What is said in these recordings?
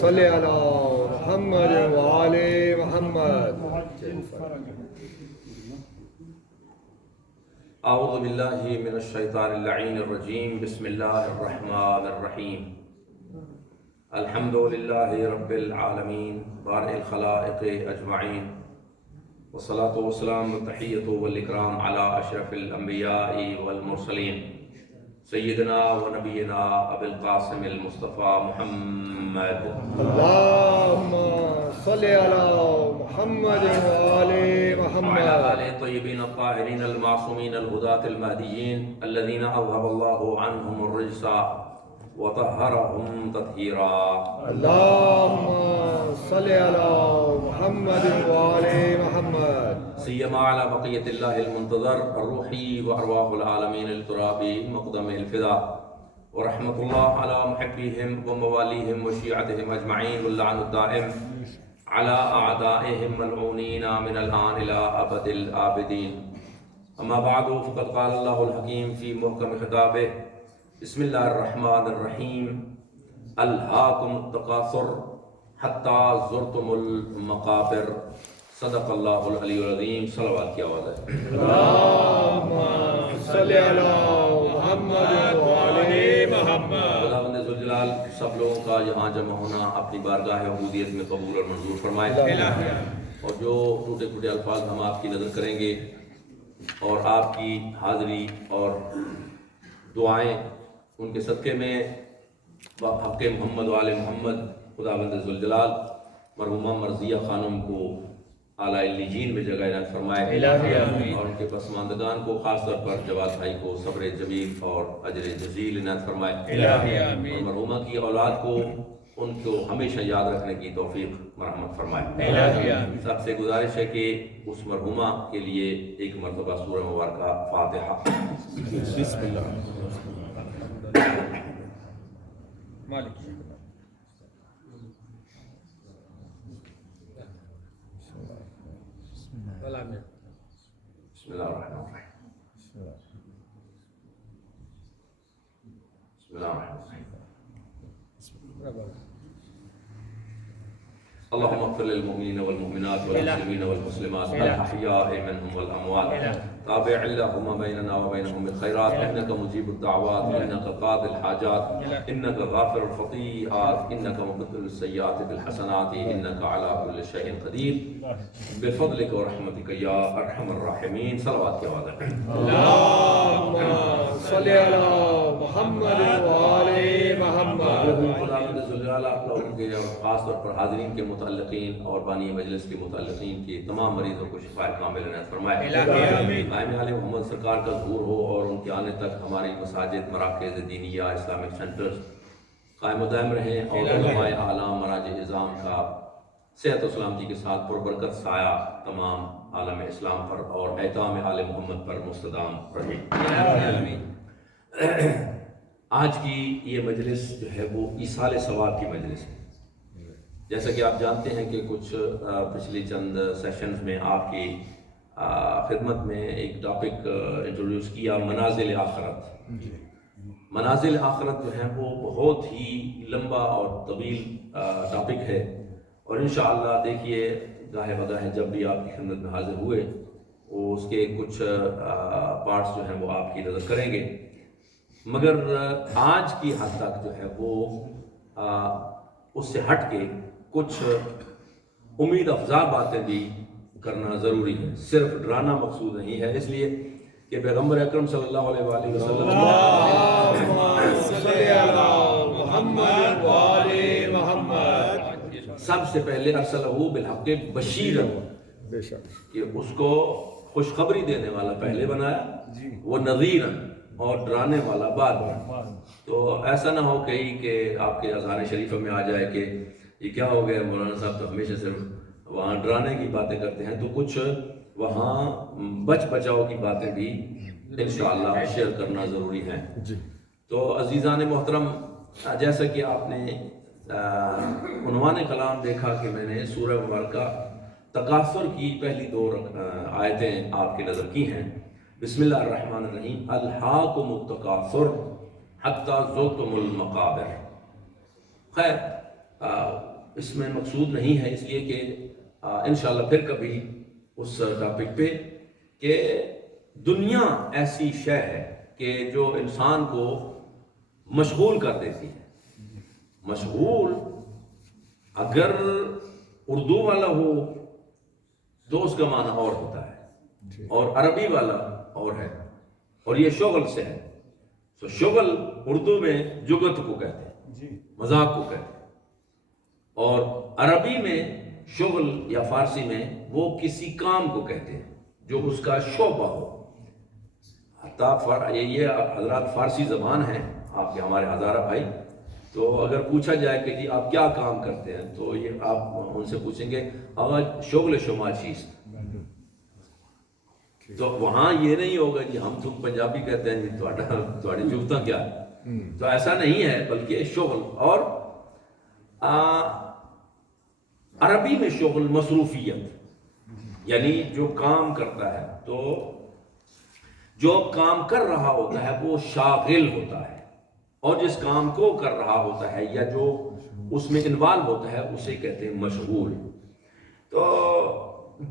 صل على محمد وآل محمد. اعوذ باللہ من الشیطان اللعین الرجیم. بسم اللہ الرحمن الرحیم. الحمد للہ رب العالمین بارئ الخلائق اجمعین، والصلاة والسلام والتحیۃ والاکرام علی اشرف الانبیاء والمرسلین سیدنا و نبینا ابی القاسم المصطفیٰ محمد. اللهم صل على محمد وآل محمد. وعلى آل الطيبين الطاهرين المعصومين الهداة المهديين الذين أذهب الله عنهم الرجس وطهرهم تطهيرا. اللهم صل على محمد وآل محمد. سيما على بقية الله المنتظر الروحي وأرواح العالمين التراب مقدم الفداء، ورحمة الله على محبيهم ومواليهم وشيعتهم أجمعين، واللعن الدائم على أعدائهم ملعونين من الآن إلى أبد الآبدين. أما بعد، فقد قال الله الحكيم في محكم خطابه: بسم الله الرحمن الرحيم. ألهاكم التكاثر حتى زرتم المقابر. صدق الله العلي العظيم. صلوات کی آواز ہے. اللهم صل على محمد وآل محمد. خداوند ذوالجلال سب لوگوں کا یہاں جمع ہونا اپنی بارگاہ عبودیت میں قبول اور منظور فرمائے، اور جو ٹوٹے پھوٹے الفاظ ہم آپ کی نظر کریں گے اور آپ کی حاضری اور دعائیں ان کے صدقے میں حق محمد و آل محمد خداوند ذوالجلال مرحومہ مرضیہ خانم کو اعلیٰ علیین میں جگہ عنایت فرمائے، اور ان کے پسماندگان کو خاص طور پر جواد بھائی کو صبر جمیل اور اجر جزیل عنایت فرمائے، اور مرحومہ کی اولاد کو ان کو ہمیشہ یاد رکھنے کی توفیق مرحمت فرمائے. سب سے گزارش ہے کہ اس مرحومہ کے لیے ایک مرتبہ سورہ مبارکہ فاتحہ. بسم اللہ. مالک بسم اللہ الرحمن الرحیم. بسم اللہ الرحمن الرحیم. اللهم اغفر للمؤمنين والمؤمنات والمسلمين والمسلمات الأحياء منهم والأموات. تابع اللهم بيننا وبينهم بالخيرات، إنك مجيب الدعوات، إنك قاضي الحاجات، إنك غافر الخطيئات، إنك مبدل السيئات بالحسنات، إنك على كل شيء قدير بفضلك ورحمتك يا أرحم الراحمين. صلوات کی آواز ہے. اللهم صل على محمد وآل محمد. خداوند ذوالجلال آپ لوگوں کے اور خاص طور پر حاضرین کے متعلقین اور بانی مجلس کے متعلقین کے تمام مریضوں کو شفاء کامل عنایت فرمائے. قائم عالم محمد سرکار کا ظہور ہو اور ان کے آنے تک ہماری مساجد، مراکز دینیہ، اسلامک سینٹرز قائم و دائم رہیں، اور علماء اعلام، مراجع اعظام کا صحت و سلامتی کے ساتھ پربرکت سایہ تمام عالم اسلام پر اور ایتام آل محمد پر مستدام رہے. آج کی یہ مجلس جو ہے وہ ایصال ثواب کی مجلس ہے. جیسا کہ آپ جانتے ہیں کہ کچھ پچھلی چند سیشنز میں آپ کی خدمت میں ایک ٹاپک انٹروڈیوس کیا، منازل آخرت. منازل آخرت جو ہے وہ بہت ہی لمبا اور طویل ٹاپک ہے، اور انشاءاللہ دیکھیے گاہے بگاہے جب بھی آپ کی خدمت میں حاضر ہوئے وہ اس کے کچھ پارٹس جو ہیں وہ آپ کی نظر کریں گے، مگر آج کی حد تک جو ہے وہ اس سے ہٹ کے کچھ امید افزا باتیں بھی کرنا ضروری ہے. صرف ڈرانا مقصود نہیں ہے، اس لیے کہ پیغمبر اکرم صلی اللہ علیہ وآلہ وسلم سب سے پہلے ارسلہ بالحق بشیرا، کہ اس کو خوشخبری دینے والا پہلے بنایا، وہ نذیرا، اور ڈرانے والا بعد میں. تو ایسا نہ ہو کہیں کہ آپ کے اذان شریفہ میں آ جائے کہ یہ کیا ہو گیا، مولانا صاحب تو ہمیشہ صرف وہاں ڈرانے کی باتیں کرتے ہیں. تو کچھ وہاں بچ بچاؤ کی باتیں بھی انشاءاللہ شیئر کرنا ضروری ہے. تو عزیزان محترم، جیسا کہ آپ نے عنوان کلام دیکھا کہ میں نے سورہ مبارکہ تکاثر کی پہلی 2 آیتیں آپ کی نظر کی ہیں. بسم اللہ الرحمن الرحیم. الہاکم التکاثر حتی زرتم المقابر. خیر اس میں مقصود نہیں ہے، اس لیے کہ انشاءاللہ پھر کبھی اس ٹاپک پہ، کہ دنیا ایسی شے ہے کہ جو انسان کو مشغول کر دیتی ہے۔ مشغول اگر اردو والا ہو تو اس کا معنی اور ہوتا ہے، اور عربی والا اور ہے، اور یہ شغل سے ہے۔ تو شغل اردو میں جگت کو کہتے ہیں، مذاق کو کہتے ہیں، اور عربی میں شغل یا فارسی میں وہ کسی کام کو کہتے ہیں جو اس کا شعبہ ہو۔ یہ حضرات فارسی زبان ہیں آپ کے، ہمارے ہزارہ بھائی، تو اگر پوچھا جائے کہ جی آپ کیا کام کرتے ہیں تو یہ آپ ان سے پوچھیں گے آغا شغل شما چیز، تو وہاں یہ نہیں ہوگا جی ہم تو پنجابی کہتے ہیں جی تھوڑی جوتا کیا ہے، تو ایسا نہیں ہے، بلکہ شغل۔ اور عربی میں شغل مصروفیت، یعنی جو کام کرتا ہے، تو جو کام کر رہا ہوتا ہے وہ شاغل ہوتا ہے، اور جس کام کو کر رہا ہوتا ہے یا جو اس میں انوالو ہوتا ہے اسے کہتے ہیں مشغول۔ تو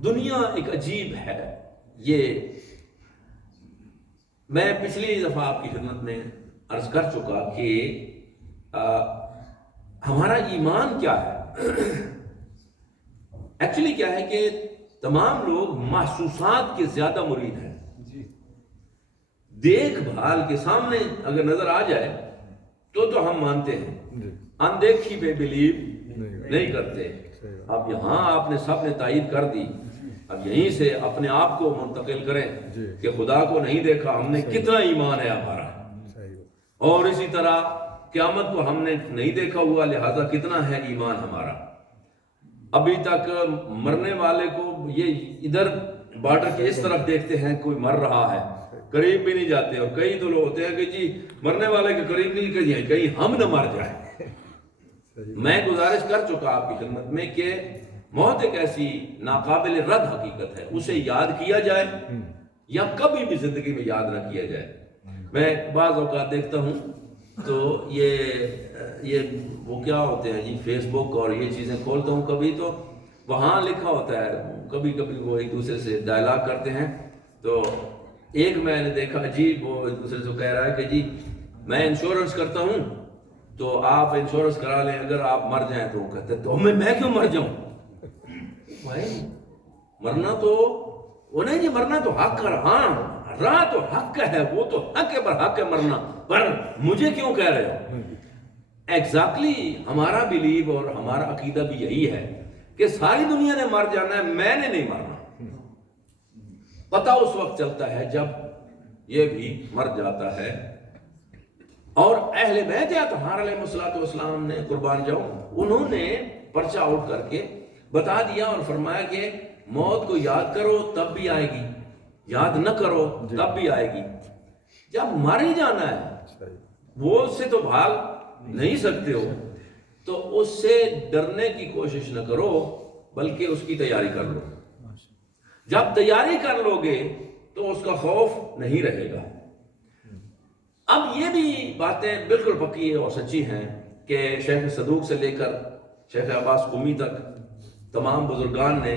دنیا ایک عجیب ہے۔ یہ میں پچھلی دفعہ آپ کی خدمت میں عرض کر چکا کہ ہمارا ایمان کیا ہے۔ ایکچولی کیا ہے کہ تمام لوگ محسوسات کے زیادہ مرید ہیں۔ دیکھ بھال کے سامنے اگر نظر آ جائے تو ہم مانتے ہیں، اندیکھی پہ بلیو نہیں کرتے۔ اب یہاں آپ نے سب نے تائید کر دی، اب یہیں سے اپنے آپ کو منتقل کریں کہ خدا کو نہیں دیکھا، ہم نے کتنا ایمان ہے ہمارا، اور اسی طرح قیامت کو ہم نے نہیں دیکھا ہوا، لہذا کتنا ہے ایمان ہمارا۔ ابھی تک مرنے والے کو یہ ادھر بارڈر کے اس طرف دیکھتے ہیں کوئی مر رہا ہے، قریب بھی نہیں جاتے، اور کئی تو لوگ ہوتے ہیں کہ جی مرنے والے کے قریب نہیں کہ کہیں ہم نہ مر جائیں۔ میں گزارش کر چکا آپ کی خدمت میں کہ موت ایک ایسی ناقابل رد حقیقت ہے، اسے یاد کیا جائے یا کبھی بھی زندگی میں یاد نہ کیا جائے۔ میں بعض اوقات دیکھتا ہوں تو یہ وہ کیا ہوتے ہیں جی فیس بک اور یہ چیزیں کھولتا ہوں کبھی، تو وہاں لکھا ہوتا ہے، کبھی کبھی وہ ایک دوسرے سے ڈائلاگ کرتے ہیں، تو ایک میں نے دیکھا جی وہ ایک دوسرے سے کہہ رہا ہے کہ جی میں انشورنس کرتا ہوں تو آپ انشورنس کرا لیں، اگر آپ مر جائیں تو وہ کہتے ہیں تو میں کیوں مر جاؤں؟ بھائی مرنا تو وہ نہیں جی، مرنا تو حق کر، ہاں رہا تو حق کا ہے، وہ تو حق ہے، پر حق ہے مرنا، پر مجھے کیوں کہہ رہے ہو؟ ایگزیکٹلی ہمارا بلیو اور ہمارا عقیدہ بھی یہی ہے کہ ساری دنیا نے مر جانا ہے، میں نے نہیں مرنا۔ پتہ اس وقت چلتا ہے جب یہ بھی مر جاتا ہے۔ اور اہل بیت اطہار علیہ السلام نے قربان جاؤں، انہوں نے پرچہ آؤٹ کر کے بتا دیا اور فرمایا کہ موت کو یاد کرو تب بھی آئے گی، یاد نہ کرو تب بھی آئے گی۔ جب مر ہی جانا ہے، وہ اس سے تو بھاگ نہیں سکتے ہو، تو اس سے ڈرنے کی کوشش نہ کرو بلکہ اس کی تیاری کر لو۔ جب تیاری کر لو گے تو اس کا خوف نہیں رہے گا۔ اب یہ بھی باتیں بالکل پکی اور سچی ہیں کہ شیخ صدوق سے لے کر شیخ عباس قمی تک تمام بزرگان نے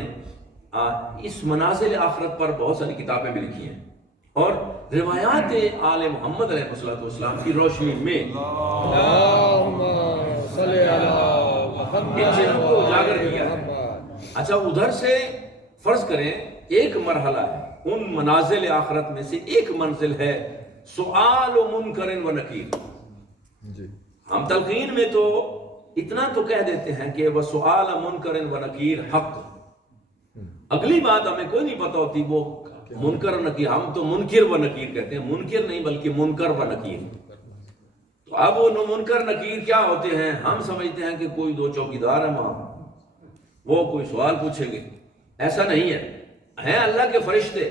اس منازل آخرت پر بہت ساری کتابیں بھی لکھی ہیں، اور روایات آل محمد علیہ السلام کی روشنی میں ان چیزوں کو اجاگر کیا ہے۔ اچھا ادھر سے فرض کریں ایک مرحلہ ہے، ان منازل آخرت میں سے ایک منزل ہے سؤال و منکر و نکیر۔ ہم تلقین میں تو اتنا تو کہہ دیتے ہیں کہ وہ سؤال منکر و نکیر حق، اگلی بات ہمیں کوئی نہیں پتہ ہوتی وہ منکر و نکیر، ہم تو منکر و نکیر کہتے ہیں، منکر نہیں بلکہ منکر و نکیر۔ تو اب وہ منکر نکیر کیا ہوتے ہیں؟ ہم سمجھتے ہیں کہ کوئی دو چوکیدار ہیں وہاں، وہ کوئی سوال پوچھیں گے، ایسا نہیں ہے، ہیں اللہ کے فرشتے،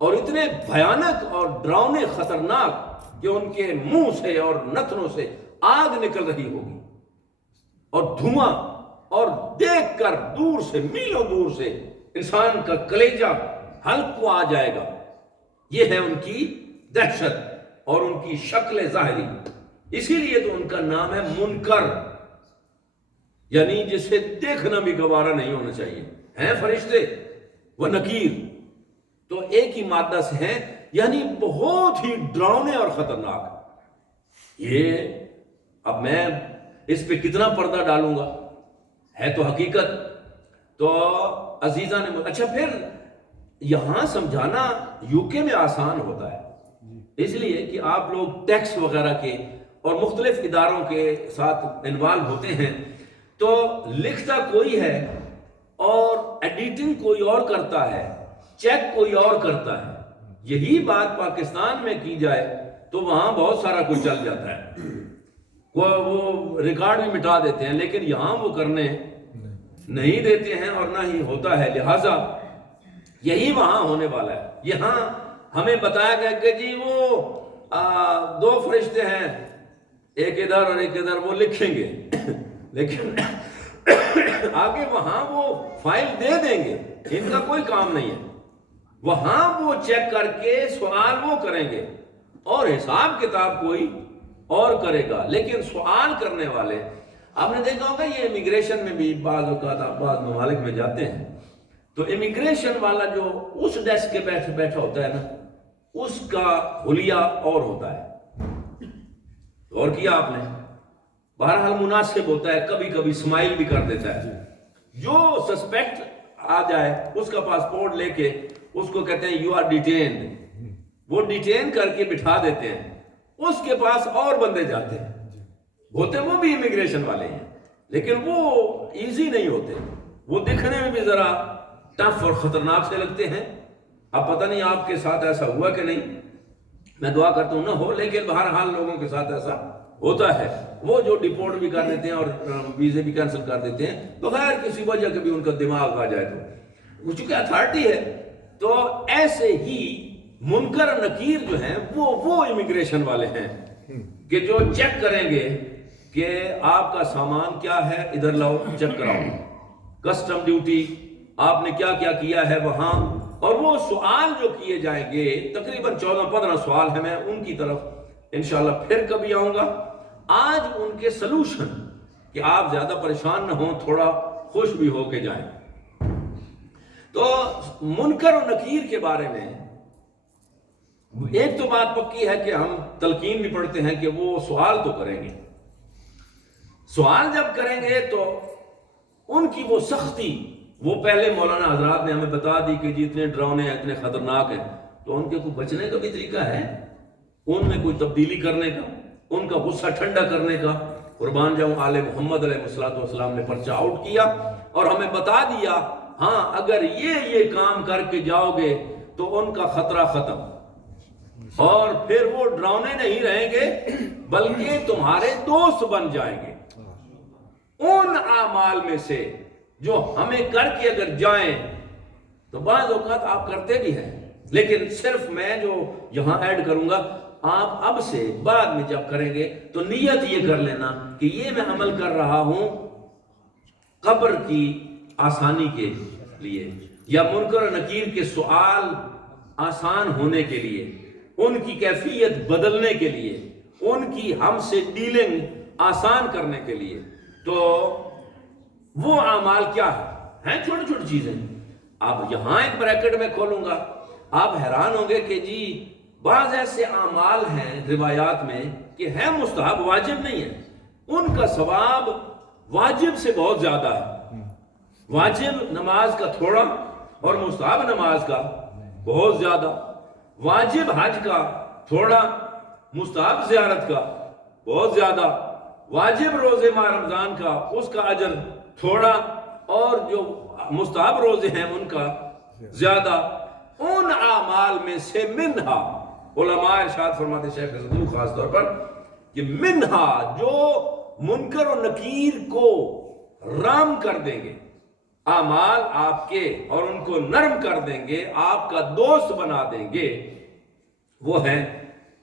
اور اتنے بھیانک اور ڈراؤنے خطرناک کہ ان کے منہ سے اور نتنوں سے آگ نکل رہی ہوگی اور دھواں، اور دیکھ کر دور سے میلوں دور سے انسان کا کلیجہ حلق کو آ جائے گا۔ یہ ہے ان کی دہشت اور ان کی شکل ظاہری، اسی لیے تو ان کا نام ہے منکر۔ یعنی جسے دیکھنا بھی گوارا نہیں ہونا چاہیے، ہیں فرشتے وہ نکیر، تو ایک ہی مادہ سے ہیں، یعنی بہت ہی ڈراؤنے اور خطرناک۔ یہ اب میں اس پہ کتنا پردہ ڈالوں گا، ہے تو حقیقت۔ تو عزیزہ نے اچھا پھر یہاں سمجھانا یو کے میں آسان ہوتا ہے، اس لیے کہ آپ لوگ ٹیکس وغیرہ کے اور مختلف اداروں کے ساتھ انوالو ہوتے ہیں، تو لکھتا کوئی ہے اور ایڈیٹنگ کوئی اور کرتا ہے، چیک کوئی اور کرتا ہے۔ یہی بات پاکستان میں کی جائے تو وہاں بہت سارا کچھ چل جاتا ہے، وہ ریکارڈ بھی مٹا دیتے ہیں، لیکن یہاں وہ کرنے نہیں دیتے ہیں اور نہ ہی ہوتا ہے۔ لہٰذا یہی وہاں ہونے والا ہے۔ یہاں ہمیں بتایا گیا کہ جی وہ دو فرشتے ہیں، ایک ادھر اور ایک ادھر، وہ لکھیں گے لیکن آگے وہاں وہ فائل دے دیں گے، ان کا کوئی کام نہیں ہے۔ وہاں وہ چیک کر کے سوال وہ کریں گے اور حساب کتاب کوئی اور کرے گا، لیکن سوال کرنے والے، آپ نے دیکھا ہوگا یہ امیگریشن میں بھی بعض اوقات آپ بعض ممالک میں جاتے ہیں تو امیگریشن والا جو اس ڈیسک کے بیٹھا ہوتا ہے نا، اس کا حلیہ اور ہوتا ہے، اور کیا آپ نے، بہرحال مناسب ہوتا ہے، کبھی کبھی سمائل بھی کر دیتا ہے۔ جو سسپیکٹ آ جائے اس کا پاسپورٹ لے کے اس کو کہتے ہیں یو آر ڈیٹینڈ، وہ ڈیٹین کر کے بٹھا دیتے ہیں، اس کے پاس اور بندے جاتے ہیں، ہوتے وہ بھی امیگریشن والے ہیں لیکن وہ ایزی نہیں ہوتے، وہ دکھنے میں بھی ذرا ٹف اور خطرناک سے لگتے ہیں۔ اب پتہ نہیں آپ کے ساتھ ایسا ہوا کہ نہیں، میں دعا کرتا ہوں نہ ہو، لیکن بہرحال لوگوں کے ساتھ ایسا ہوتا ہے، وہ جو ڈیپورٹ بھی کر دیتے ہیں اور ویزے بھی کینسل کر دیتے ہیں بغیر کسی وجہ کے بھی، ان کا دماغ آ جائے تو، چونکہ اتھارٹی ہے۔ تو ایسے ہی منکر نکیر جو ہیں وہ امیگریشن والے ہیں کہ جو چیک کریں گے کہ آپ کا سامان کیا ہے، ادھر لاؤ چیک کراؤ، کسٹم ڈیوٹی آپ نے کیا کیا کیا ہے وہاں، اور وہ سوال جو کیے جائیں گے تقریباً 14-15 سوال ہیں، میں ان کی طرف انشاءاللہ پھر کبھی آؤں گا۔ آج ان کے سلوشن کہ آپ زیادہ پریشان نہ ہوں، تھوڑا خوش بھی ہو کے جائیں۔ تو منکر و نکیر کے بارے میں ایک تو بات پکی ہے کہ ہم تلقین بھی پڑھتے ہیں کہ وہ سوال تو کریں گے، سوال جب کریں گے تو ان کی وہ سختی، وہ پہلے مولانا حضرات نے ہمیں بتا دی کہ جی اتنے ڈراؤنے ہیں، اتنے خطرناک ہیں، تو ان کے کوئی بچنے کا بھی طریقہ ہے، ان میں کوئی تبدیلی کرنے کا، ان کا غصہ ٹھنڈا کرنے کا۔ قربان جاؤں آل محمد علیہ السلام نے پرچہ آؤٹ کیا اور ہمیں بتا دیا ہاں اگر یہ کام کر کے جاؤ گے تو ان کا خطرہ ختم، اور پھر وہ ڈراؤنے نہیں رہیں گے بلکہ تمہارے دوست بن جائیں گے۔ ان اعمال میں سے جو ہمیں کر کے اگر جائیں تو بعض اوقات آپ کرتے بھی ہیں، لیکن صرف میں جو یہاں ایڈ کروں گا، آپ اب سے بعد میں جب کریں گے تو نیت یہ کر لینا کہ یہ میں عمل کر رہا ہوں قبر کی آسانی کے لیے، یا منکر و نکیر کے سوال آسان ہونے کے لیے، ان کی کیفیت بدلنے کے لیے، ان کی ہم سے ڈیلنگ آسان کرنے کے لیے۔ تو وہ اعمال کیا ہیں چھوٹی چھوٹی چیزیں۔ اب یہاں ایک بریکٹ میں کھولوں گا، آپ حیران ہوں گے کہ جی بعض ایسے اعمال ہیں روایات میں کہ ہے مستحب، واجب نہیں ہے، ان کا ثواب واجب سے بہت زیادہ ہے۔ واجب نماز کا تھوڑا اور مستحب نماز کا بہت زیادہ، واجب حج کا تھوڑا، مستحب زیارت کا بہت زیادہ، واجب روزے ماہ رمضان کا اس کا اجر تھوڑا، اور جو مستحب روزے ہیں ان کا زیادہ۔ ان اعمال میں سے منہا، علماء ارشاد فرماتے شیخ صدوق خاص طور پر کہ منہا جو منکر و نکیر کو رام کر دیں گے، اعمال آپ کے، اور ان کو نرم کر دیں گے، آپ کا دوست بنا دیں گے، وہ ہے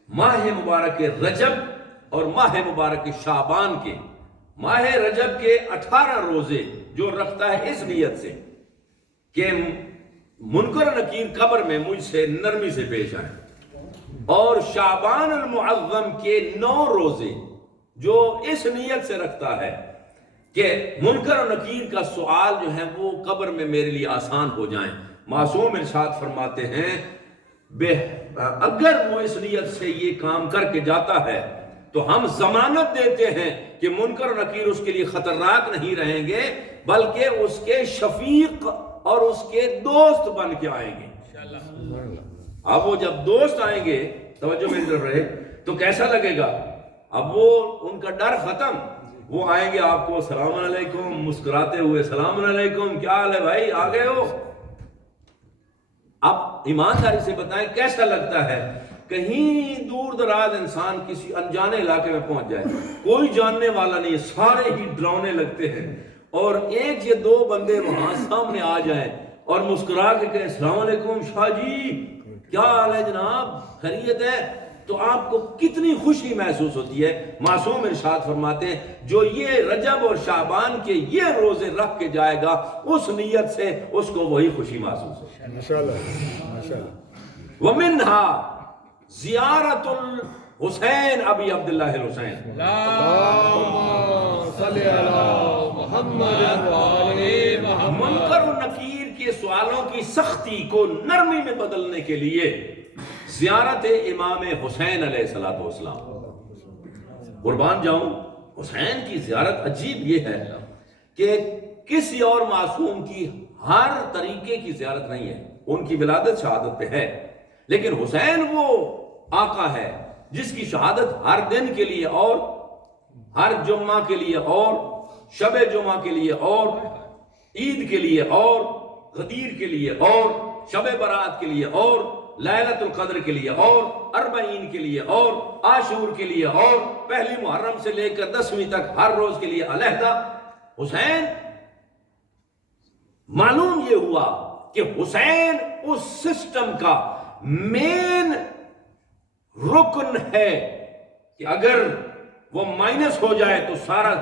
ماہ مبارک رجب اور ماہ مبارک شعبان کے۔ ماہ رجب کے 18 روزے جو رکھتا ہے اس نیت سے کہ منکر و نکیر قبر میں مجھ سے نرمی سے پیش آئیں، اور شعبان المعظم کے 9 روزے جو اس نیت سے رکھتا ہے کہ منکر و نکیر کا سوال جو ہے وہ قبر میں میرے لیے آسان ہو جائیں۔ معصوم ارشاد فرماتے ہیں اگر وہ اس نیت سے یہ کام کر کے جاتا ہے تو ہم ضمانت دیتے ہیں کہ منکر و نکیر اس کے لیے خطرناک نہیں رہیں گے، بلکہ اس کے شفیق اور اس کے دوست بن کے آئیں گے۔ اب وہ جب دوست آئیں گے، توجہ میری طرف رہے، تو کیسا لگے گا؟ اب وہ ان کا ڈر ختم، وہ آئیں گے آپ کو السلام علیکم مسکراتے ہوئے، السلام علیکم کیا حال ہے بھائی، آ گئے ہو؟ اب ایمانداری سے بتائیں کیسا لگتا ہے؟ کہیں دور دراز انسان کسی انجانے علاقے میں پہنچ جائے، کوئی جاننے والا نہیں، سارے ہی ڈراؤنے لگتے ہیں، اور ایک یا دو بندے وہاں سامنے آ جائیں اور مسکرا کے کہیں السلام علیکم شاہ جی کیا حال ہے جناب، خیریت ہے، تو آپ کو کتنی خوشی محسوس ہوتی ہے۔ معصوم ارشاد فرماتے ہیں جو یہ رجب اور شعبان کے یہ روزے رکھ کے جائے گا، اس نیت سے اس کو وہی خوشی محسوس ہوگی۔ ماشاءاللہ۔ وَمِنْهَا زیارت الحسین ابی عبداللہ الحسین، اللہم صلی علی محمد وعلی محمد۔ منکر و نکیر کے سوالوں کی سختی کو نرمی میں بدلنے کے لیے زیارت امام حسین علیہ السلام، قربان جاؤں، حسین کی زیارت عجیب یہ ہے کہ کسی اور معصوم کی ہر طریقے کی زیارت نہیں ہے، ان کی ولادت شہادت پہ ہے، لیکن حسین وہ آقا ہے جس کی شہادت ہر دن کے لیے اور ہر جمعہ کے لیے اور شب جمعہ کے لیے اور عید کے لیے اور غدیر کے لیے اور شب برات کے لیے اور لیلۃ القدر کے لیے اور اربعین کے لیے اور عاشور کے لیے اور پہلی محرم سے لے کر 10ویں تک ہر روز کے لیے علیحدہ۔ حسین معلوم یہ ہوا کہ حسین اس سسٹم کا مین رکن ہے کہ اگر وہ مائنس ہو جائے تو سارا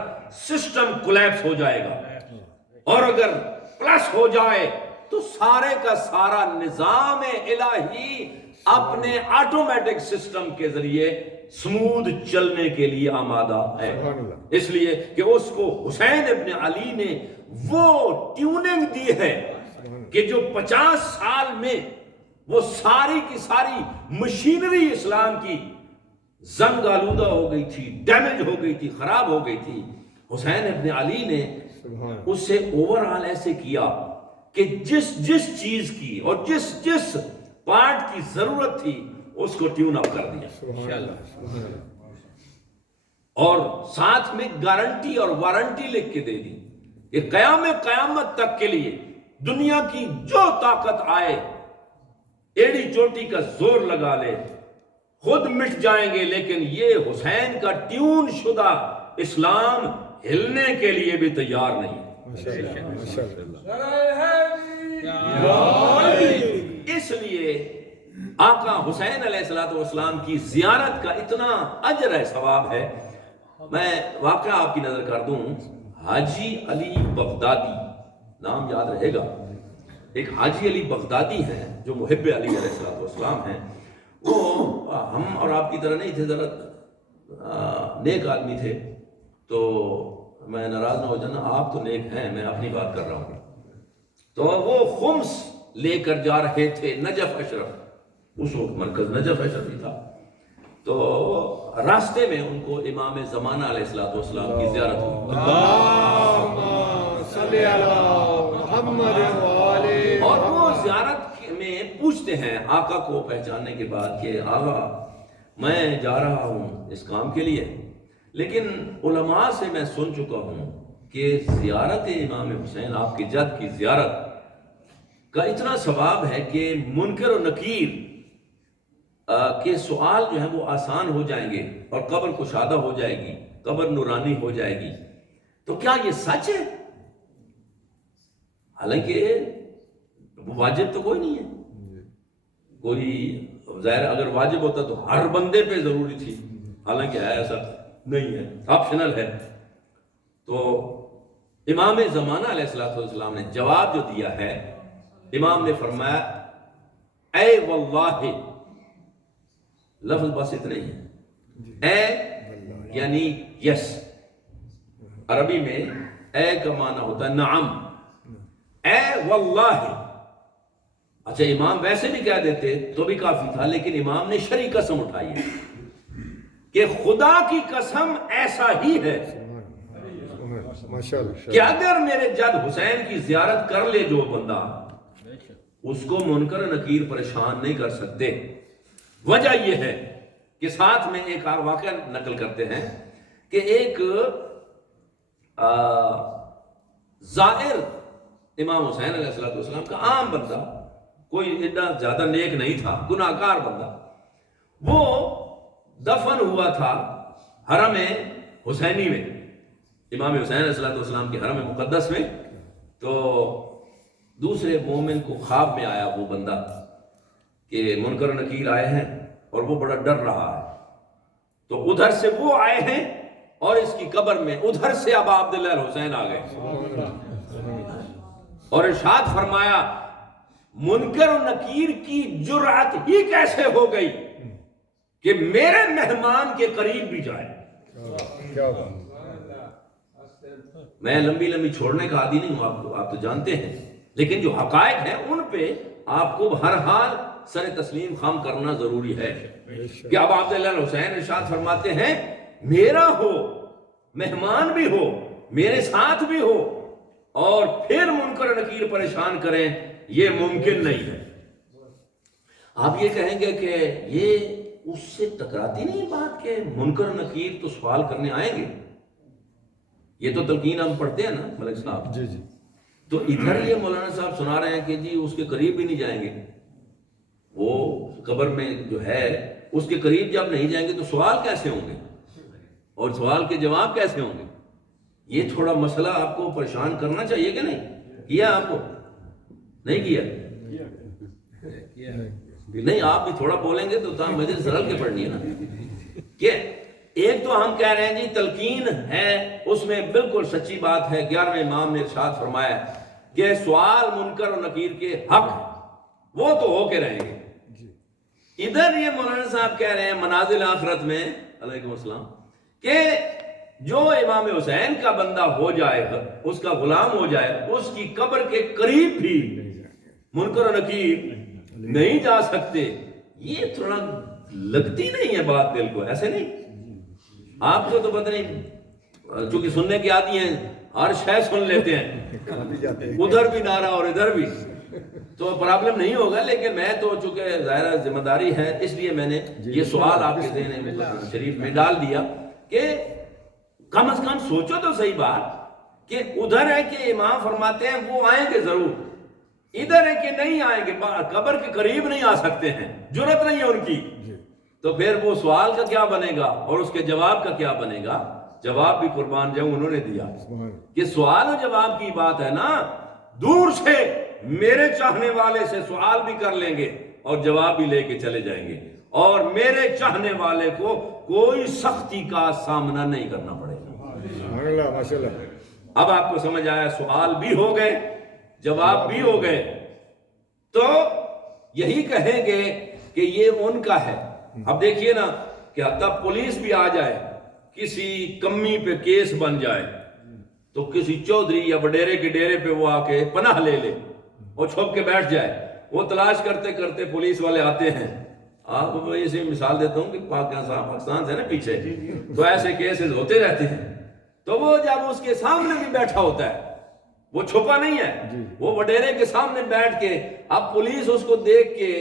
سسٹم کولیپس ہو جائے گا، اور اگر پلس ہو جائے تو سارے کا سارا نظام الہی اپنے آٹومیٹک سسٹم کے ذریعے سمودھ چلنے کے لیے آمادہ ہے۔ اس لیے کہ اس کو حسین ابن علی نے وہ ٹیوننگ دی ہے کہ جو 50 سال میں وہ ساری کی ساری مشینری اسلام کی زنگ آلودہ ہو گئی تھی، ڈیمیج ہو گئی تھی، خراب ہو گئی تھی، حسین ابن علی نے اسے اوورآل ایسے کیا کہ جس چیز کی اور جس پارٹ کی ضرورت تھی اس کو ٹیون اپ کر دیا، اور ساتھ میں گارنٹی اور وارنٹی لکھ کے دے دی کہ قیامت تک کے لیے دنیا کی جو طاقت آئے ایڑی چوٹی کا زور لگا لے، خود مٹ جائیں گے، لیکن یہ حسین کا ٹیون شدہ اسلام ہلنے کے لیے بھی تیار نہیں۔ اس لیے آقا حسین علیہ السلام کی زیارت کا اتنا اجر ہے، ثواب ہے۔ میں واقعہ آپ کی نظر کر دوں، حاجی علی بغدادی نام یاد رہے گا، ایک حاجی علی بغدادی ہیں جو محب علی علیہ السلام ہیں، وہ ہم اور آپ کی طرح نہیں تھے، ذرا نیک آدمی تھے، تو میں ناراض نہ ہو جانا، آپ تو نیک ہیں، میں اپنی بات کر رہا ہوں۔ تو وہ خمس لے کر جا رہے تھے نجف اشرف، اس وقت مرکز نجف اشرف ہی تھا، تو راستے میں ان کو امام زمانہ علیہ السلام کی زیارت ہوئی، اللہم صلی علی محمد وعلی، اور وہ زیارت میں پوچھتے ہیں آقا کو پہچاننے کے بعد کہ آقا میں جا رہا ہوں اس کام کے لیے، لیکن علماء سے میں سن چکا ہوں کہ زیارت امام حسین، آپ کے جد کی زیارت کا اتنا ثواب ہے کہ منکر و نکیر کے سوال جو ہیں وہ آسان ہو جائیں گے اور قبر کشادہ ہو جائے گی، قبر نورانی ہو جائے گی۔ تو کیا یہ سچ ہے؟ حالانکہ واجب تو کوئی نہیں ہے، کوئی ظاہر اگر واجب ہوتا تو ہر بندے پہ ضروری تھی، حالانکہ ایسا نہیں ہے، آپشنل ہے۔ تو امام زمانہ علیہ السلام نے جواب جو دیا ہے، امام نے فرمایا اے واللہ، لفظ بس اتنے ہی ہے، اے یعنی یس، عربی میں اے کا معنی ہوتا ہے نعم، اے واللہ. اچھا امام ویسے بھی کہہ دیتے تو بھی کافی تھا، لیکن امام نے شرعی قسم اٹھائی ہے کہ خدا کی قسم ایسا ہی ہے کہ اگر میرے جد حسین کی زیارت کر لے جو بندہ، اس کو منکر نکیر پریشان نہیں کر سکتے. وجہ یہ ہے کہ ساتھ میں ایک اور واقعہ نقل کرتے ہیں کہ ایک زائر امام حسین علیہ السلام کا عام بندہ، کوئی اتنا زیادہ نیک نہیں تھا، گناہگار بندہ، وہ دفن ہوا تھا حرم حسینی میں، امام حسین علیہ السلام کے حرم مقدس میں. تو دوسرے مومن کو خواب میں آیا وہ بندہ کہ منکر نکیر آئے ہیں اور وہ بڑا ڈر رہا ہے. تو ادھر سے وہ آئے ہیں اور اس کی قبر میں ادھر سے ابا عبداللہ الحسین آ گئے اور ارشاد فرمایا منکر نکیر کی جرأت ہی کیسے ہو گئی کہ میرے مہمان کے قریب بھی جائے. میں لمبی لمبی چھوڑنے کا عادی نہیں ہوں، آپ تو جانتے ہیں، لیکن جو حقائق ہیں ان پہ آپ کو ہر حال سر تسلیم خم کرنا ضروری ہے. کہ اب عبداللہ الحسین ارشاد فرماتے ہیں میرا ہو، مہمان بھی ہو، میرے ساتھ بھی ہو، اور پھر منکر نکیر پریشان کریں، یہ ممکن نہیں ہے. آپ یہ کہیں گے کہ یہ اس سے ٹکراتی نہیں بات کہ منکر نکیر تو سوال کرنے آئیں گے. یہ تو تلقین ہم پڑھتے ہیں نا ملک صاحب، جی جی. تو ادھر یہ مولانا صاحب سنا رہے ہیں کہ جی اس کے قریب بھی نہیں جائیں گے، وہ قبر میں جو ہے اس کے قریب جب نہیں جائیں گے تو سوال کیسے ہوں گے اور سوال کے جواب کیسے ہوں گے. یہ تھوڑا مسئلہ آپ کو پریشان کرنا چاہیے کہ نہیں کیا؟ آپ کو نہیں کیا؟ نہیں، آپ بھی تھوڑا بولیں گے تو مجھے سرل کے پڑھنی ہے نا. کہ ایک تو ہم کہہ رہے ہیں جی تلقین ہے، اس میں بالکل سچی بات ہے. 11ویں امام نے ارشاد فرمایا کہ سوال منکر و نکیر کے حق وہ تو ہو کے رہیں گے. ادھر یہ مولانا صاحب کہہ رہے ہیں منازل آخرت میں، علیکم السلام، کہ جو امام حسین کا بندہ ہو جائے، اس کا غلام ہو جائے، اس کی قبر کے قریب بھی منکر و نکیر نہیں جا سکتے. یہ تھوڑا لگتی نہیں ہے بات دل کو، ایسے نہیں؟ آپ کو تو پتہ نہیں، چونکہ سننے کی عادی ہیں، ہر شے سن لیتے ہیں، ادھر بھی نعرہ اور ادھر بھی، تو پرابلم نہیں ہوگا. لیکن میں تو چونکہ ظاہر ذمہ داری ہے، اس لیے میں نے یہ سوال آپ کے ذہن شریف میں ڈال دیا کہ کم از کم سوچو تو صحیح بات کہ ادھر ہے کہ امام فرماتے ہیں وہ آئیں گے ضرور، ادھر ہے کہ نہیں آئیں گے، قبر کے قریب نہیں آ سکتے ہیں، جرأت نہیں ہے ان کی. تو پھر وہ سوال کا کیا بنے گا اور اس کے جواب کا کیا بنے گا؟ جواب بھی قربان جاؤں انہوں نے دیا کہ سوال و جواب کی بات ہے نا، دور سے میرے چاہنے والے سے سوال بھی کر لیں گے اور جواب بھی لے کے چلے جائیں گے، اور میرے چاہنے والے کو کوئی سختی کا سامنا نہیں کرنا پڑے گا. اب آپ کو سمجھ آیا، سوال بھی ہو گئے، جواب بھی ہو گئے. تو یہی کہیں گے کہ یہ ان کا ہے. اب دیکھیے نا کہ حتیٰ پولیس بھی آ جائے، کسی کمی پہ کیس بن جائے تو کسی چودھری یا وڈیرے کے ڈیرے پہ وہ آ کے پناہ لے لے اور چھپ کے بیٹھ جائے. وہ تلاش کرتے کرتے پولیس والے آتے ہیں. آپ کو اسی مثال دیتا ہوں کہ پاکستان سے نا پیچھے تو ایسے کیسز ہوتے رہتے ہیں. تو وہ جب اس کے سامنے بھی بیٹھا ہوتا ہے، وہ چھپا نہیں ہے، وہ وڈیرے کے سامنے بیٹھ کے، اب پولیس اس کو دیکھ کے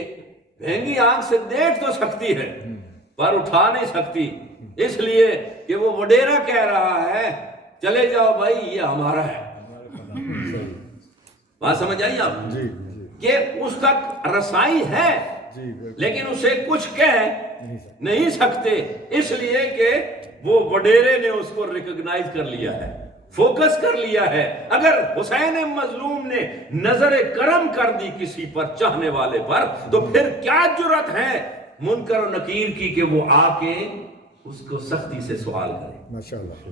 بھینگی آنکھ سے دیکھ تو سکتی ہے پر اٹھا نہیں سکتی، اس لیے کہ وہ وڈیرا کہہ رہا ہے چلے جاؤ بھائی یہ ہمارا ہے. بات سمجھ آئی آپ کہ اس تک رسائی ہے لیکن اسے کچھ کہہ نہیں سکتے، اس لیے کہ وہ وڈیرے نے اس کو ریکگنائز کر لیا ہے، فوکس کر لیا ہے. اگر حسین مظلوم نے نظر کرم کر دی کسی پر، چاہنے والے پر، تو پھر کیا جرأت ہے منکر و نکیر کی کہ وہ آ کے اس کو سختی سے سوال کرے. ماشاءاللہ.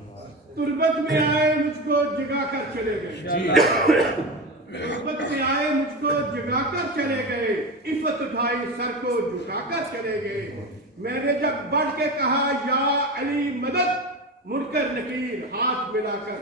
تربت میں آئے مجھ کو جگا کر چلے گئے، تربت میں آئے مجھ کو جگا کر چلے گئے، عفت اٹھائی سر کو جھکا کر چلے گئے. میں نے جب بڑھ کے کہا یا علی مدد، منکر نکیر ہاتھ ملا کر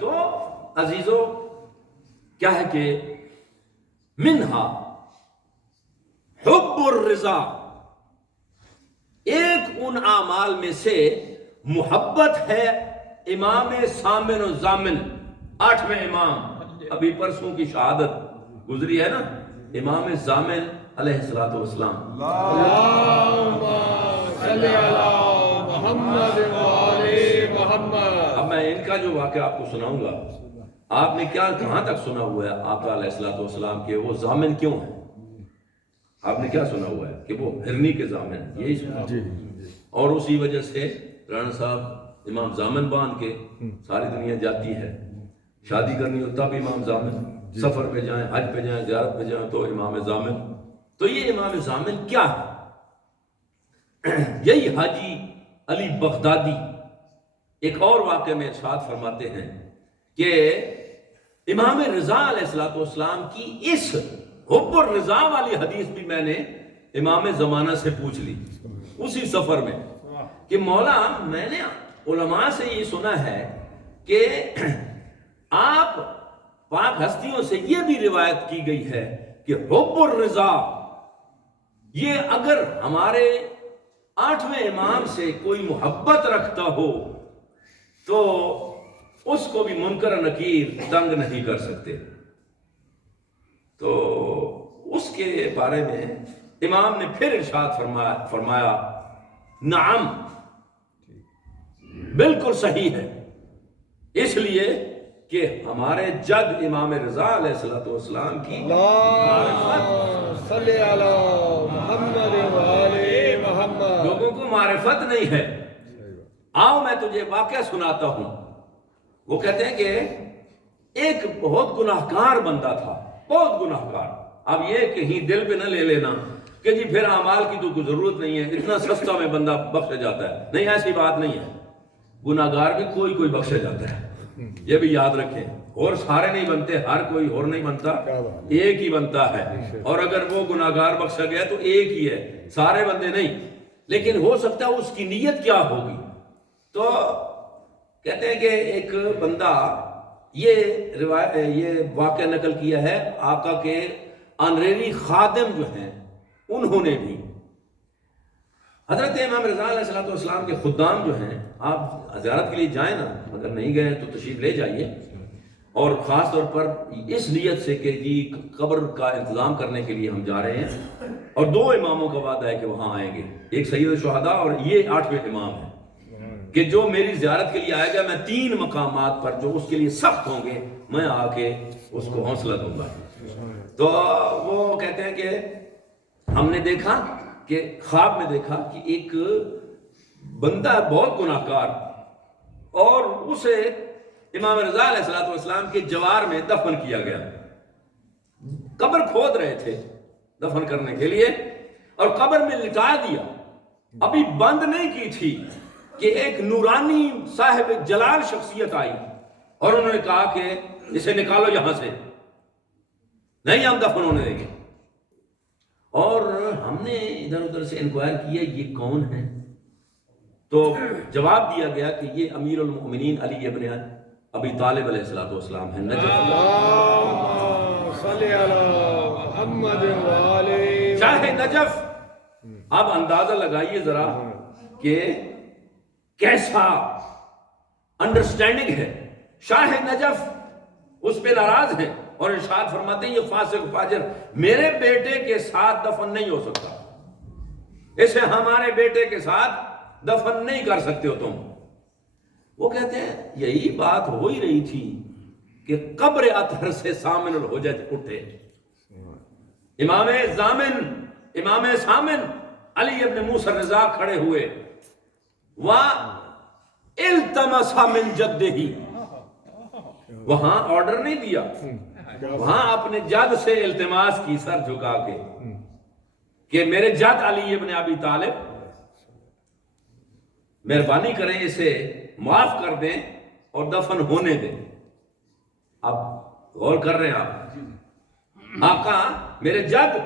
تو عزیزو کیا ہے کہ منہا حب الرضا، ایک ان اعمال میں سے محبت ہے امام سامن و زامن، 8ویں امام، ابھی پرسوں کی شہادت گزری ہے نا، امام زامن علیہ الصلوۃ والسلام۔ اللہم صلی علی محمد و آل محمد۔ اب میں ان کا جو واقعہ آپ کو سناؤں گا، آپ نے کہاں تک سنا ہوا ہے آقا علیہ الصلوۃ والسلام کے وہ زامن کیوں ہیں؟ آپ نے کیا سنا ہوا ہے کہ وہ ہرنی کے زامن، یہی سنا، اور اسی وجہ سے رانا صاحب امام زامن باندھ کے ساری دنیا جاتی ہے، شادی کرنی ہو تب امام زامن، سفر پہ جائیں، حج پہ جائیں، زیارت پہ جائیں تو امام زامن۔ تو یہ امام زامن کیا ہے؟ یہی حاجی علی بغدادی ایک اور واقعے میں ارشاد فرماتے ہیں کہ امام رضا علیہ الصلوۃ والسلام کی اس حب الرضا والی حدیث بھی میں نے امام زمانہ سے پوچھ لی اسی سفر میں کہ مولا میں نے علماء سے یہ سنا ہے کہ آپ پاک ہستیوں سے یہ بھی روایت کی گئی ہے کہ حب الرضا یہ اگر ہمارے 8ویں امام سے کوئی محبت رکھتا ہو تو اس کو بھی منکر نکیر تنگ نہیں کر سکتے۔ تو اس کے بارے میں امام نے پھر ارشاد فرمایا نعم، بالکل صحیح ہے، اس لیے کہ ہمارے جد امام رضا علیہ الصلوۃ والسلام کی اللہم صلی علی محمد و آل محمد۔ لوگوں کو معرفت نہیں ہے۔ آؤ میں تجھے واقعہ سناتا ہوں۔ وہ کہتے ہیں کہ ایک بہت گناہگار بندہ تھا، بہت گناہگار۔ اب یہ کہیں دل پہ نہ لے لینا کہ جی پھر اعمال کی تو کوئی ضرورت نہیں ہے، اتنا سستا میں بندہ بخشا جاتا ہے، نہیں، ایسی بات نہیں ہے۔ گناہگار بھی کوئی بخشا جاتا ہے، یہ بھی یاد رکھیں۔ اور سارے نہیں بنتے، ہر کوئی اور نہیں بنتا، ایک ہی بنتا ہے، اور اگر وہ گناہگار بخشا گیا تو ایک ہی ہے، سارے بندے نہیں۔ لیکن ہو سکتا ہے اس کی نیت کیا ہوگی۔ تو کہتے ہیں کہ ایک بندہ یہ واقعہ نقل کیا ہے آقا کے آنریری خادم جو ہیں انہوں نے بھی۔ حضرت امام رضا علیہ الصلوۃ والسلام کے خدام جو ہیں، آپ زیارت کے لیے جائیں نا، اگر نہیں گئے تو تشریف لے جائیے، اور خاص طور پر اس نیت سے کہ جی قبر کا انتظام کرنے کے لیے ہم جا رہے ہیں، اور 2 اماموں کا وعدہ ہے کہ وہاں آئیں گے، ایک سید الشہداء اور یہ 8ویں امام ہے کہ جو میری زیارت کے لیے آئے گا، میں 3 مقامات پر جو اس کے لیے سخت ہوں گے میں آ کے اس کو حوصلہ دوں گا۔ تو وہ کہتے ہیں کہ ہم نے دیکھا کہ خواب میں دیکھا کہ ایک بندہ بہت گناہگار، اور اسے امام رضا علیہ الصلوۃ والسلام کے جوار میں دفن کیا گیا، قبر کھود رہے تھے دفن کرنے کے لیے، اور قبر میں لٹا دیا، ابھی بند نہیں کی تھی کہ ایک نورانی صاحب جلال شخصیت آئی اور انہوں نے کہا کہ اسے نکالو یہاں سے، نہیں ہم دفن ہونے دیں گے۔ اور ہم نے ادھر ادھر سے انکوائر کیا یہ کون ہے، تو جواب دیا گیا کہ یہ امیر المؤمنین علی ابن ابی طالب علیہ الصلوۃ والسلام ہیں، نجف اللہم صلی علی محمد و آل شاہ نجف۔ اب اندازہ لگائیے ذرا کہ کیسا انڈرسٹینڈنگ ہے۔ شاہ نجف اس پہ ناراض ہیں اور ارشاد فرماتے ہیں یہ فاسق فاجر میرے بیٹے کے ساتھ دفن نہیں ہو سکتا، اسے ہمارے بیٹے کے ساتھ دفن نہیں کر سکتے ہو تم۔ وہ کہتے ہیں یہی بات ہو ہی رہی تھی کہ قبر اطہر سے سامن الحجج اٹھے، امام زامن، امام سامن علی ابن موسیٰ الرضا کھڑے ہوئے، التمس من جدہ، وہاں آرڈر نہیں دیا، وہاں اپنے جد سے التماس کی سر جھکا کے کہ میرے جد علی ابن ابی طالب مہربانی کریں اسے معاف کر دیں اور دفن ہونے دیں۔ اب غور کر رہے ہیں آپ، آقا میرے جد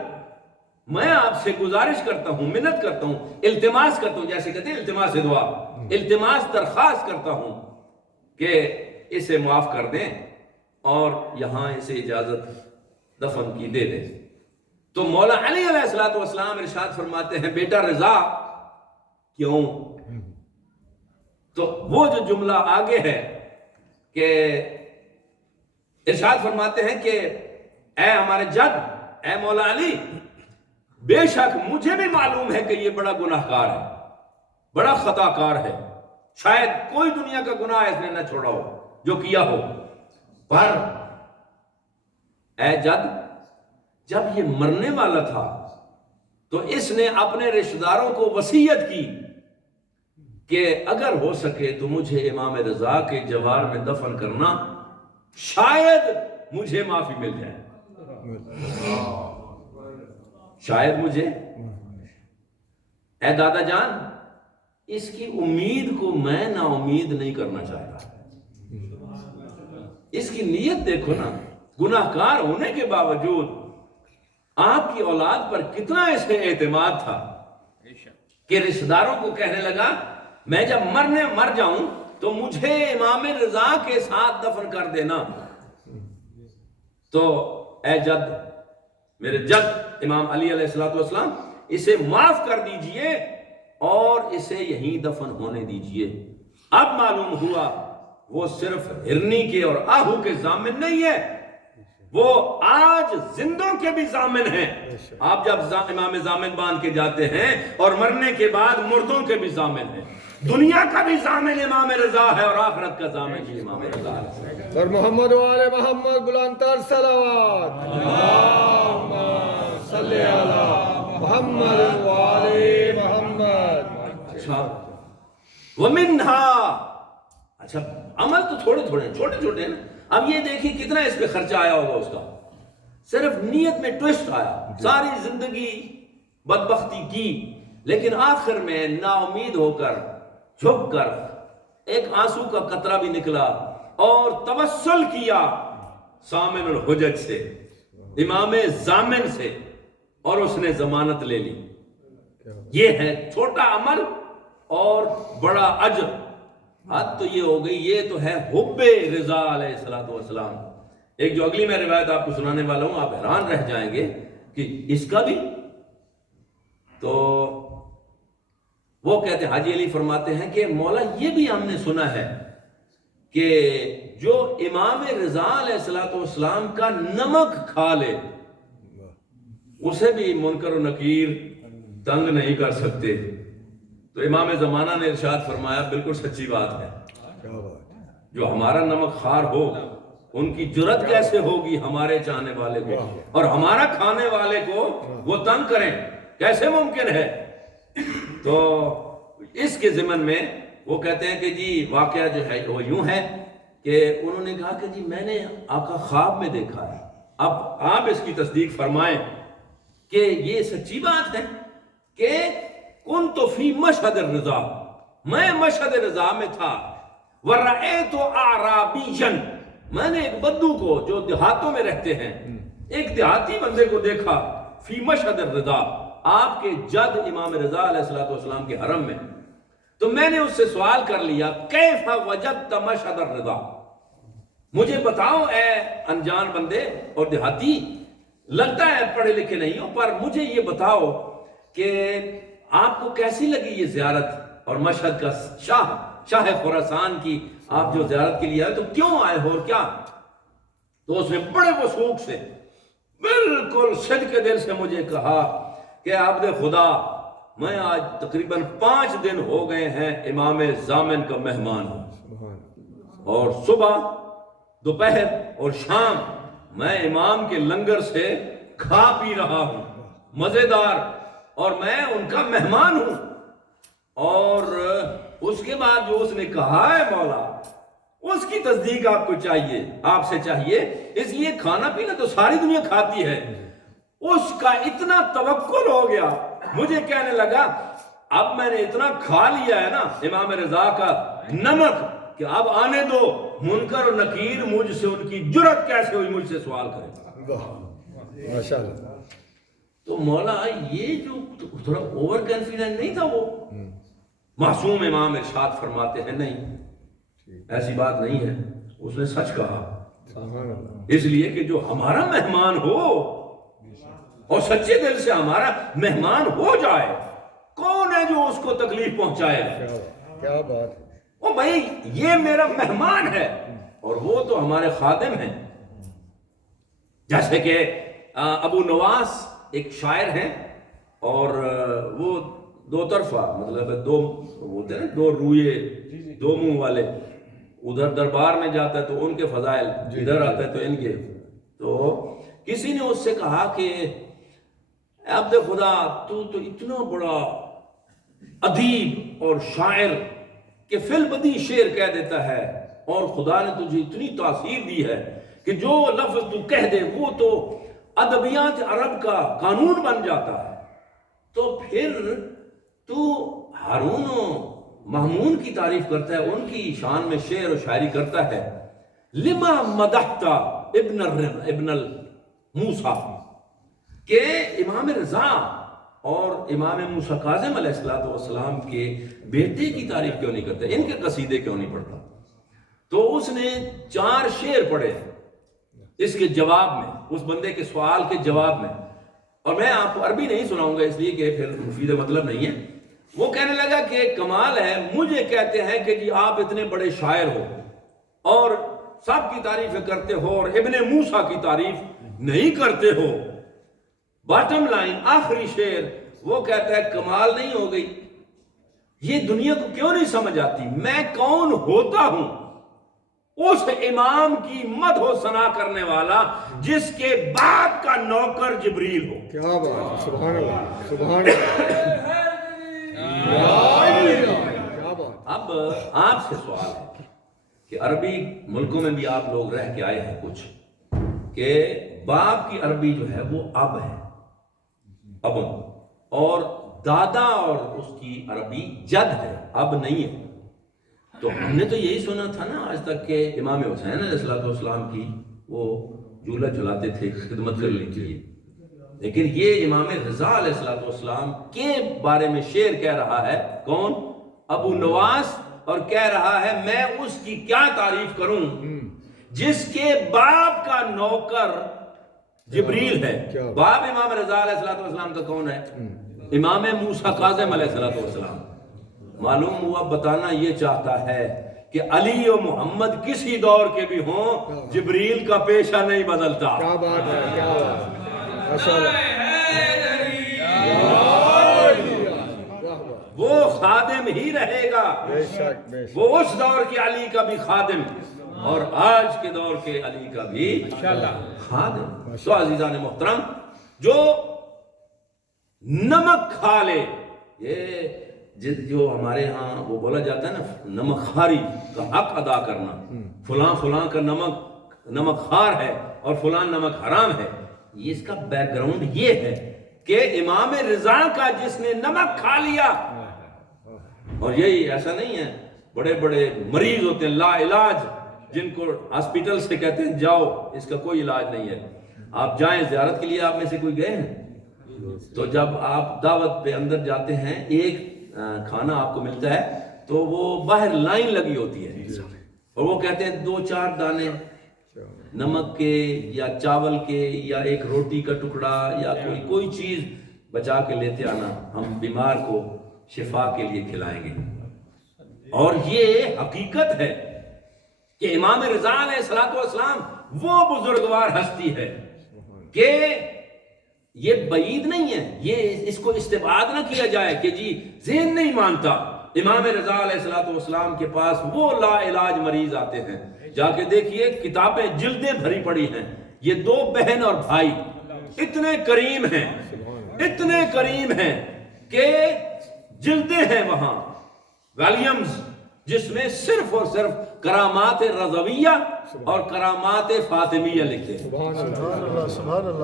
میں آپ سے گزارش کرتا ہوں، منت کرتا ہوں، التماس کرتا ہوں، جیسے کہتے ہیں التماس دعا، التماس درخواست کرتا ہوں کہ اسے معاف کر دیں اور یہاں اسے اجازت دفن کی دے دیں۔ تو مولا علی علیہ السلام ارشاد فرماتے ہیں بیٹا رضا کیوں؟ تو وہ جو جملہ آگے ہے کہ ارشاد فرماتے ہیں کہ اے ہمارے جد، اے مولا علی، بے شک مجھے بھی معلوم ہے کہ یہ بڑا گناہ کار ہے، بڑا خطا کار ہے، شاید کوئی دنیا کا گناہ اس نے نہ چھوڑا ہو جو کیا ہو، پر اے جد جب یہ مرنے والا تھا تو اس نے اپنے رشتہ داروں کو وصیت کی کہ اگر ہو سکے تو مجھے امام رضا کے جوار میں دفن کرنا، شاید مجھے معافی مل جائے، شاید مجھے۔ اے دادا جان، اس کی امید کو میں نا امید نہیں کرنا چاہتا۔ اس کی نیت دیکھو نا، گناہ کار ہونے کے باوجود آپ کی اولاد پر کتنا اس نے اعتماد تھا کہ رشتہ داروں کو کہنے لگا میں جب مر جاؤں تو مجھے امام رضا کے ساتھ دفن کر دینا۔ تو اے جد، میرے جد امام علی علیہ السلام، اسے معاف کر دیجئے اور اسے یہیں دفن ہونے دیجئے۔ اب معلوم ہوا وہ صرف ہرنی کے اور آہو کے ضامن نہیں ہے، وہ آج زندوں کے بھی ضامن ہیں۔ آپ جب امام ضامن باندھ کے جاتے ہیں اور مرنے کے بعد مردوں کے بھی ضامن ہیں، دنیا کا بھی ضامن امام رضا ہے اور آخرت کا ضامن بھی امام رضا ہے۔ اور محمد وآل محمد بلند تر صلوات، اللہم صلی علی محمد وآل محمد۔ وَمِنْهَا، اچھا عمل تو تھوڑے چھوٹے چھوٹے ہیں نا۔ اب یہ دیکھیں کتنا اس پہ خرچہ آیا ہوگا اس کا، صرف نیت میں ٹوسٹ آیا، ساری زندگی بدبختی کی، لیکن آخر میں نا امید ہو کر چھپ کر ایک آنسو کا قطرہ بھی نکلا اور توسل کیا سامن الحجج سے، امام ضامن سے، اور اس نے ضمانت لے لی۔ یہ ہے چھوٹا عمل اور بڑا اجر۔ حد تو یہ ہو گئی، یہ تو ہے حب رضا علیہ السلام۔ ایک جو اگلی میں روایت آپ کو سنانے والا ہوں، آپ حیران رہ جائیں گے کہ اس کا بھی۔ تو وہ کہتے ہیں، حاجی علی فرماتے ہیں کہ مولا یہ بھی ہم نے سنا ہے کہ جو امام رضا علیہ السلام کا نمک کھا لے اسے بھی منکر و نکیر تنگ نہیں کر سکتے۔ تو امام زمانہ نے ارشاد فرمایا بالکل سچی بات ہے، جو ہمارا نمک خوار ہو ان کی جرت کیسے ہوگی ہمارے چاہنے والے کو، اور ہمارا کھانے والے کو وہ تنگ کریں، کیسے ممکن ہے؟ تو اس کے ضمن میں وہ کہتے ہیں کہ جی واقعہ جو ہے وہ یوں ہے کہ انہوں نے کہا کہ جی میں نے آقا خواب میں دیکھا ہے، اب آپ اس کی تصدیق فرمائیں کہ یہ سچی بات ہے کہ کنت فی مشہد الرضا، میں مشہد رضا میں تھا، ورأیت اعرابیا، میں نے ایک بدو کو جو دیہاتوں میں رہتے ہیں، ایک دیہاتی بندے کو دیکھا، فی مشہد الرضا، آپ کے جد امام رضا علیہ السلام کے حرم میں۔ تو میں نے اس سے سوال کر لیا کیف وجدت مشہد الرضا، مجھے بتاؤ اے انجان بندے اور دیہاتی، لگتا ہے پڑھے لکھے نہیں ہو، پر مجھے یہ بتاؤ کہ آپ کو کیسی لگی یہ زیارت، اور مشہد کا شاہ خراسان کی آپ جو زیارت کے لیے آئے تو کیوں آئے ہو اور کیا؟ تو اس نے بڑے وثوق سے بالکل صدق دل سے مجھے کہا کہ عبد خدا، میں آج تقریباً 5 دن ہو گئے ہیں امام ضامن کا مہمان ہوں، اور صبح دوپہر اور شام میں امام کے لنگر سے کھا پی رہا ہوں مزیدار، اور میں ان کا مہمان ہوں۔ اور اس کے بعد جو اس نے کہا ہے مولا، اس کی تصدیق آپ کو چاہیے، آپ سے چاہیے، اس لیے کھانا پینا تو ساری دنیا کھاتی ہے، اس کا اتنا توکل ہو گیا، مجھے کہنے لگا اب میں نے اتنا کھا لیا ہے نا امام رضا کا نمک کہ اب آنے دو، منکر و نکیر مجھ سے ان کی جرت کیسے ہوئی مجھ سے سوال کرے۔ ماشاءاللہ۔ تو مولا یہ جو تھوڑا اوور کانفیڈنٹ نہیں تھا وہ؟ معصوم امام ارشاد فرماتے ہیں نہیں ایسی بات نہیں ہے، اس نے سچ کہا، اس لیے کہ جو ہمارا مہمان ہو اور سچے دل سے ہمارا مہمان ہو جائے، کون ہے جو اس کو تکلیف پہنچائے؟ کیا بات ہے، او بھائی یہ میرا مہمان ہے اور وہ تو ہمارے خادم ہیں۔ جیسے کہ ابو نواس ایک شاعر ہیں اور وہ دو طرفہ، مطلب دو ہوتے ہیں دو روئے دو منہ والے، ادھر دربار میں جاتا ہے تو ان کے فضائل، ادھر آتا ہے تو ان کے۔ تو کسی نے اس سے کہا کہ عبد خدا تو اتنا بڑا ادیب اور شاعر کہ فی البدی شعر کہہ دیتا ہے، اور خدا نے تجھے اتنی تاثیر دی ہے کہ جو لفظ تو کہہ دے وہ تو ادبیات عرب کا قانون بن جاتا ہے، تو پھر تو ہارون و مہمون کی تعریف کرتا ہے، ان کی شان میں شعر و شاعری کرتا ہے۔ لما مدحت ابن موسیٰ، کہ امام رضا اور امام موسیٰ کاظم علیہ السلام کے بیٹے کی تعریف کیوں نہیں کرتا، ان کے قصیدے کیوں نہیں پڑھتا؟ تو اس نے 4 شعر پڑھے اس کے جواب میں، اس بندے کے سوال کے جواب میں، اور میں آپ کو عربی نہیں سناؤں گا اس لیے کہ پھر مفید مطلب نہیں ہے۔ وہ کہنے لگا کہ کمال ہے، مجھے کہتے ہیں کہ جی آپ اتنے بڑے شاعر ہو اور سب کی تعریفیں کرتے ہو اور ابن موسیٰ کی تعریف نہیں کرتے ہو۔ باٹم لائن آخری شعر وہ کہتا ہے کمال نہیں ہو گئی، یہ دنیا کو کیوں نہیں سمجھ آتی، میں کون ہوتا ہوں اس امام کی مدح و ثنا کرنے والا جس کے باپ کا نوکر جبریل ہو۔ کیا بات ہے، سبحان اللہ، سبحان اللہ، کیا بات۔ اب آپ سے سوال ہے کہ عربی ملکوں میں بھی آپ لوگ رہ کے آئے ہیں کچھ، کہ باپ کی عربی جو ہے وہ اب ہے، ابن، اور دادا اور اس کی عربی جد ہے، اب نہیں ہے۔ تو ہم نے تو یہی سنا تھا نا آج تک کہ امام حسین علیہ السلام کی وہ جھولا جھلاتے تھے خدمت کرنے کے لیے، لیکن یہ امام رضا علیہ السلام کے بارے میں شعر کہہ رہا ہے کون؟ ابو نواس، اور کہہ رہا ہے میں اس کی کیا تعریف کروں جس کے باپ کا نوکر جبریل ہے۔ باپ امام رضا علیہ السلام کا کون ہے؟ امام موسیٰ کاظم علیہ السلام۔ معلوم ہوا بتانا یہ چاہتا ہے کہ علی و محمد کسی دور کے بھی ہوں، جبریل کا پیشہ نہیں بدلتا۔ کیا بات ہے، کیا بات ہے، ماشاء اللہ، وہ خادم ہی رہے گا، بے شک بے شک، وہ اس دور کے علی کا بھی خادم اور آج کے دور کے علی کا بھی خادم۔ تو عزیزان محترم، جو نمک کھا لے، یہ جو ہمارے ہاں وہ بولا جاتا ہے نا نمک خاری کا حق ادا کرنا، فلاں فلاں کا نمک خار ہے اور فلاں نمک حرام ہے، یہ اس کا بیک گراؤنڈ یہ ہے کہ امام رضا کا جس نے نمک کھا لیا، اور یہی ایسا نہیں ہے، بڑے بڑے مریض ہوتے ہیں لا علاج، جن کو ہاسپٹل سے کہتے ہیں جاؤ، اس کا کوئی علاج نہیں ہے۔ آپ جائیں زیارت کے لیے، آپ میں سے کوئی گئے ہیں؟ تو جب آپ دعوت پہ اندر جاتے ہیں، ایک کھانا آپ کو ملتا ہے تو وہ باہر لائن لگی ہوتی ہے اور وہ کہتے ہیں 2-4 دانے نمک کے یا چاول کے یا ایک روٹی کا ٹکڑا یا کوئی چیز بچا کے لیتے آنا، ہم بیمار کو شفا کے لیے کھلائیں گے۔ اور یہ حقیقت ہے کہ امام رضا علیہ السلام وہ بزرگوار ہستی ہے کہ یہ بعید نہیں ہے، یہ اس کو استبعاد نہ کیا جائے کہ جی ذہن نہیں مانتا۔ امام رضا علیہ السلام کے پاس وہ لا علاج مریض آتے ہیں، جا کے دیکھیے کتابیں جلدیں بھری پڑی ہیں، یہ 2 بہن اور بھائی اتنے کریم ہیں، اتنے کریم ہیں کہ جلدیں ہیں وہاں ویلیمز، جس میں صرف اور صرف کرامات رضویہ اور کرامات فاطمیہ لکھے ہیں۔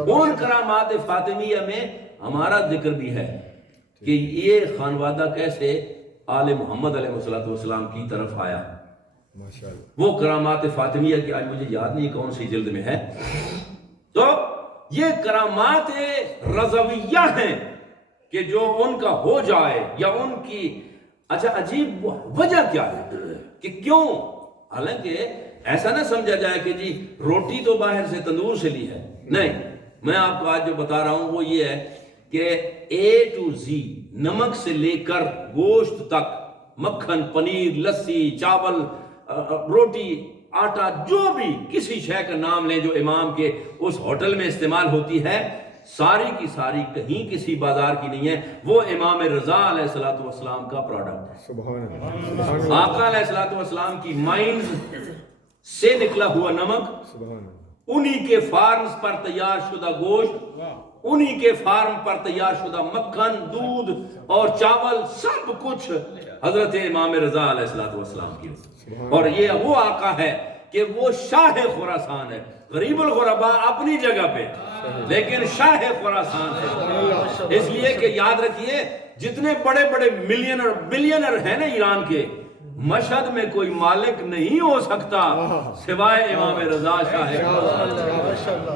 ان کرامات فاطمیہ میں ہمارا ذکر بھی ہے کہ یہ خانوادہ کیسے آل محمد علیہ السلام کی طرف آیا۔ وہ کرامات فاطمیہ کی آج مجھے یاد نہیں کون سی جلد میں ہے۔ تو یہ کرامات رضویہ ہیں کہ جو ان کا ہو جائے یا ان کی اچھا عجیب وجہ کیا ہے کہ کیوں، حالانکہ ایسا نہ سمجھا جائے کہ جی روٹی تو باہر سے تندور سے لی ہے، نہیں، میں آپ کو آج جو بتا رہا ہوں وہ یہ ہے کہ A to Z، نمک سے لے کر گوشت تک، مکھن، پنیر، لسی، چاول، روٹی، آٹا، جو بھی کسی شے کا نام لیں جو امام کے اس ہوٹل میں استعمال ہوتی ہے، ساری کی ساری کہیں کسی بازار کی نہیں ہے، وہ امام رضا علیہ السلام کا پروڈکٹ ہے۔ سبحان اللہ، آقا علیہ السلام کی مائنز سے نکلا ہوا نمک، سبحان اللہ، انہی کے فارمز پر تیار شدہ گوشت، انہی کے فارم پر تیار شدہ مکھن، دودھ اور چاول، سب کچھ حضرت امام رضا علیہ السلام کی۔ اور یہ وہ آقا ہے کہ وہ شاہ خراسان ہے، غریب الغرباء اپنی جگہ پہ، لیکن شاہ خراسان ہے۔ اس لیے کہ یاد رکھیے جتنے بڑے بڑے ملینر بلینر ہیں نا ایران کے، مشہد میں کوئی مالک نہیں ہو سکتا سوائے امام رضا شاہ خراسان۔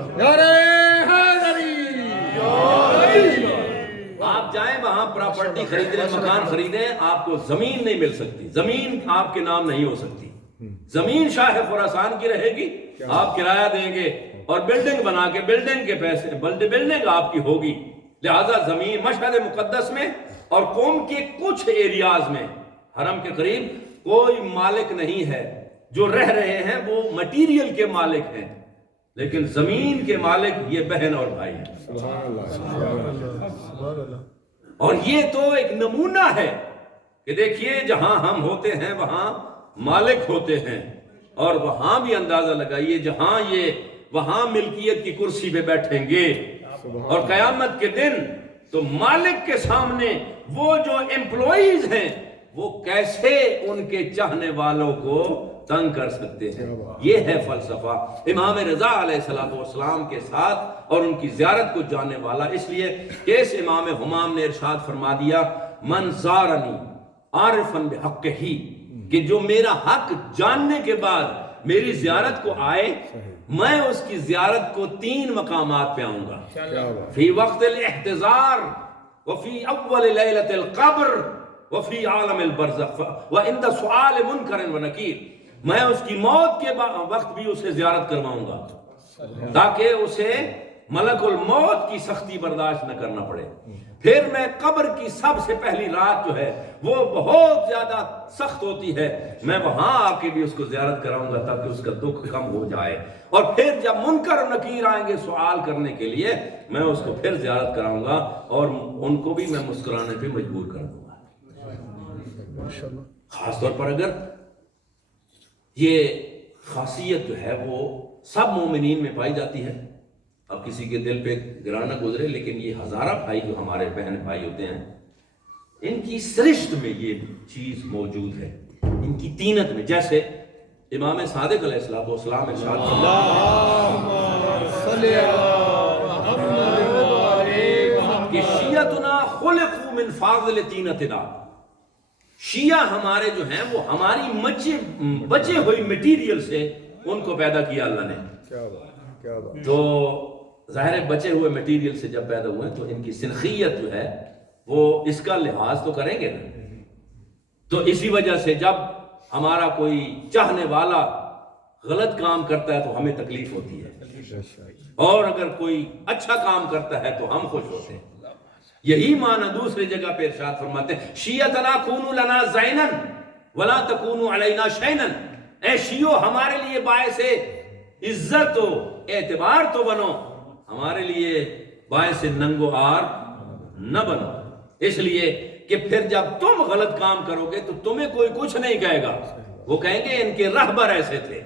آپ جائیں وہاں پراپرٹی خریدیں، مکان خریدیں، آپ کو زمین نہیں مل سکتی، زمین آپ کے نام نہیں ہو سکتی، زمین شاہ خراسان کی رہے گی، آپ کرایہ دیں گے اور بلڈنگ بنا کے بلڈنگ کے پیسے بلڈنگ آپ کی ہوگی۔ لہذا زمین مشہد مقدس میں اور قوم کے کچھ ایریاز میں حرم کے قریب کوئی مالک نہیں ہے، جو رہ رہے ہیں وہ مٹیریل کے مالک ہیں، لیکن زمین کے مالک یہ بہن اور بھائی ہیں۔ اور یہ تو ایک نمونہ ہے کہ دیکھیے جہاں ہم ہوتے ہیں وہاں مالک ہوتے ہیں، اور وہاں بھی اندازہ لگائیے جہاں یہ وہاں ملکیت کی کرسی پہ بیٹھیں گے، اور قیامت کے دن تو مالک کے سامنے وہ جو امپلائیز ہیں وہ کیسے ان کے چاہنے والوں کو تنگ کر سکتے ہیں۔ یہ ہے فلسفہ امام رضا علیہ السلام کے ساتھ اور ان کی زیارت کو جاننے والا، اس لیے کہ اس امام ہمام نے ارشاد فرما دیا من زارنی عارفا بحقہ، کہ جو میرا حق جاننے کے بعد میری زیارت کو آئے، میں اس کی زیارت کو 3 مقامات پہ آؤں گا، فی وقت الاحتضار، وفی اول لیلۃ القبر، وفی عالم البرزخ، وعند سؤال منکر ونکیر۔ میں اس کی موت کے وقت بھی اسے زیارت کرواؤں گا تاکہ اسے ملک الموت کی سختی برداشت نہ کرنا پڑے۔ پھر میں قبر کی سب سے پہلی رات جو ہے وہ بہت زیادہ سخت ہوتی ہے، میں وہاں آ کے بھی اس کو زیارت کراؤں گا تاکہ اس کا دکھ کم ہو جائے، اور پھر جب منکر و نکیر آئیں گے سوال کرنے کے لیے میں اس کو پھر زیارت کراؤں گا اور ان کو بھی میں مسکرانے پہ مجبور کر دوں گا۔ خاص طور پر اگر یہ خاصیت جو ہے وہ سب مومنین میں پائی جاتی ہے، اب کسی کے دل پہ گرا نہ گزرے، لیکن یہ ہزارہ بھائی جو ہمارے بہن بھائی ہوتے ہیں ان کی سرشت میں یہ چیز موجود ہے، ان کی طینت میں، جیسے امام صادق علیہ السلام ارشاد کہ شیعتنا خلقوا من فاضل طینتنا، شیعہ ہمارے جو ہیں وہ ہماری بچے ہوئی مٹیریل سے ان کو پیدا کیا اللہ نے۔ تو ظاہر بچے ہوئے مٹیریل سے جب پیدا ہوئے تو ان کی سنخیت جو ہے وہ اس کا لحاظ تو کریں گے نا۔ تو اسی وجہ سے جب ہمارا کوئی چاہنے والا غلط کام کرتا ہے تو ہمیں تکلیف ہوتی ہے، اور اگر کوئی اچھا کام کرتا ہے تو ہم خوش ہوتے ہیں۔ یہی معنی دوسری جگہ پہ ارشاد فرماتے ہیں شیعتنا کونوا لنا زینا ولا تکونوا علینا شینا، اے شیعو ہمارے لیے باعث عزت و اعتبار تو بنو، ہمارے لیے باعث ننگ و عار نہ بنو، اس لیے کہ پھر جب تم غلط کام کرو گے تو تمہیں کوئی کچھ نہیں کہے گا، وہ کہیں گے ان کے رہبر ایسے تھے،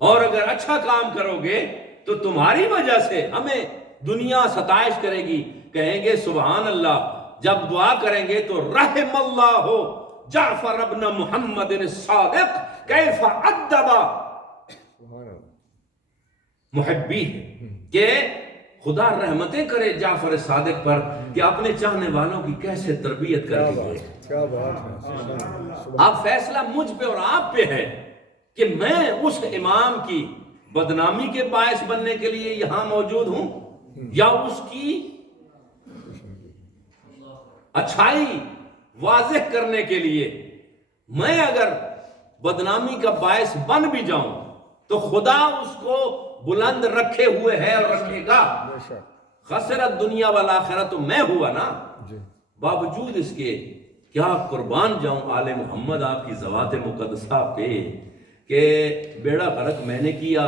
اور اگر اچھا کام کرو گے تو تمہاری وجہ سے ہمیں دنیا ستائش کرے گی، کہیں گے سبحان اللہ، جب دعا کریں گے تو رحم اللہ جعفر ابن محمد الصادق کیف ادب محبی، کہ خدا رحمتیں کرے جعفر صادق پر کہ اپنے چاہنے والوں کی کیسے تربیت کر کے گئے۔ کیا بات ہے، اب فیصلہ مجھ پہ اور آپ پہ ہے کہ میں اس امام کی بدنامی کے باعث بننے کے لیے یہاں موجود ہوں یا اس کی اچھائی واضح کرنے کے لیے؟ میں اگر بدنامی کا باعث بن بھی جاؤں تو خدا اس کو بلند رکھے ہوئے ہے اور رکھے گا. خسرت دنیا والآخرت تو میں ہوا نا. باوجود اس کے کیا قربان جاؤں آل محمد آپ کی ذوات مقدسہ پہ کہ بیڑا غرق میں نے کیا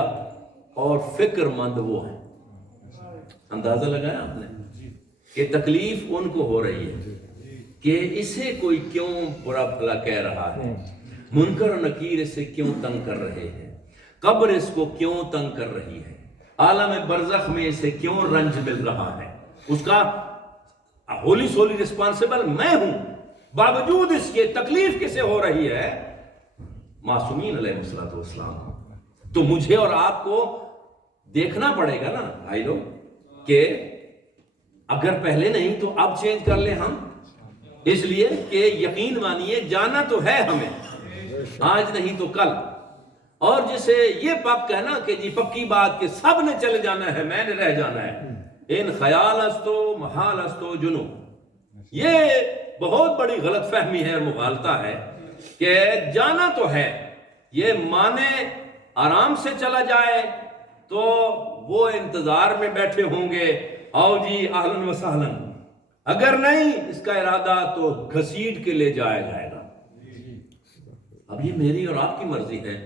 اور فکر مند وہ ہے. اندازہ لگایا آپ نے کہ تکلیف ان کو ہو رہی ہے کہ اسے کوئی کیوں برا بھلا کہہ رہا ہے, منکر و نکیر اسے کیوں تنگ کر رہے ہیں, قبر اس کو کیوں تنگ کر رہی ہے, عالم برزخ میں اسے کیوں رنج مل رہا ہے. اس کا ہولی سولی رسپانسبل میں ہوں. باوجود اس کے تکلیف کسے ہو رہی ہے؟ معصومین علیہ الصلوۃ والسلام. تو مجھے اور آپ کو دیکھنا پڑے گا نا بھائی لوگ کہ اگر پہلے نہیں تو اب چینج کر لیں ہم, اس لیے کہ یقین مانیے جانا تو ہے ہمیں, آج نہیں تو کل. اور جسے یہ پک ہے نا کہ جی پکی بات کہ سب نے چلے جانا ہے میں نے رہ جانا ہے, ان خیال استو محال استو جنو, یہ بہت بڑی غلط فہمی ہے اور مغالطہ ہے کہ جانا تو ہے, یہ مانے آرام سے چلا جائے تو وہ انتظار میں بیٹھے ہوں گے, آؤ جی اہلاً و سہلاً, اگر نہیں اس کا ارادہ تو گھسیٹ کے لے جایا جائے گا. اب یہ میری اور آپ کی مرضی ہے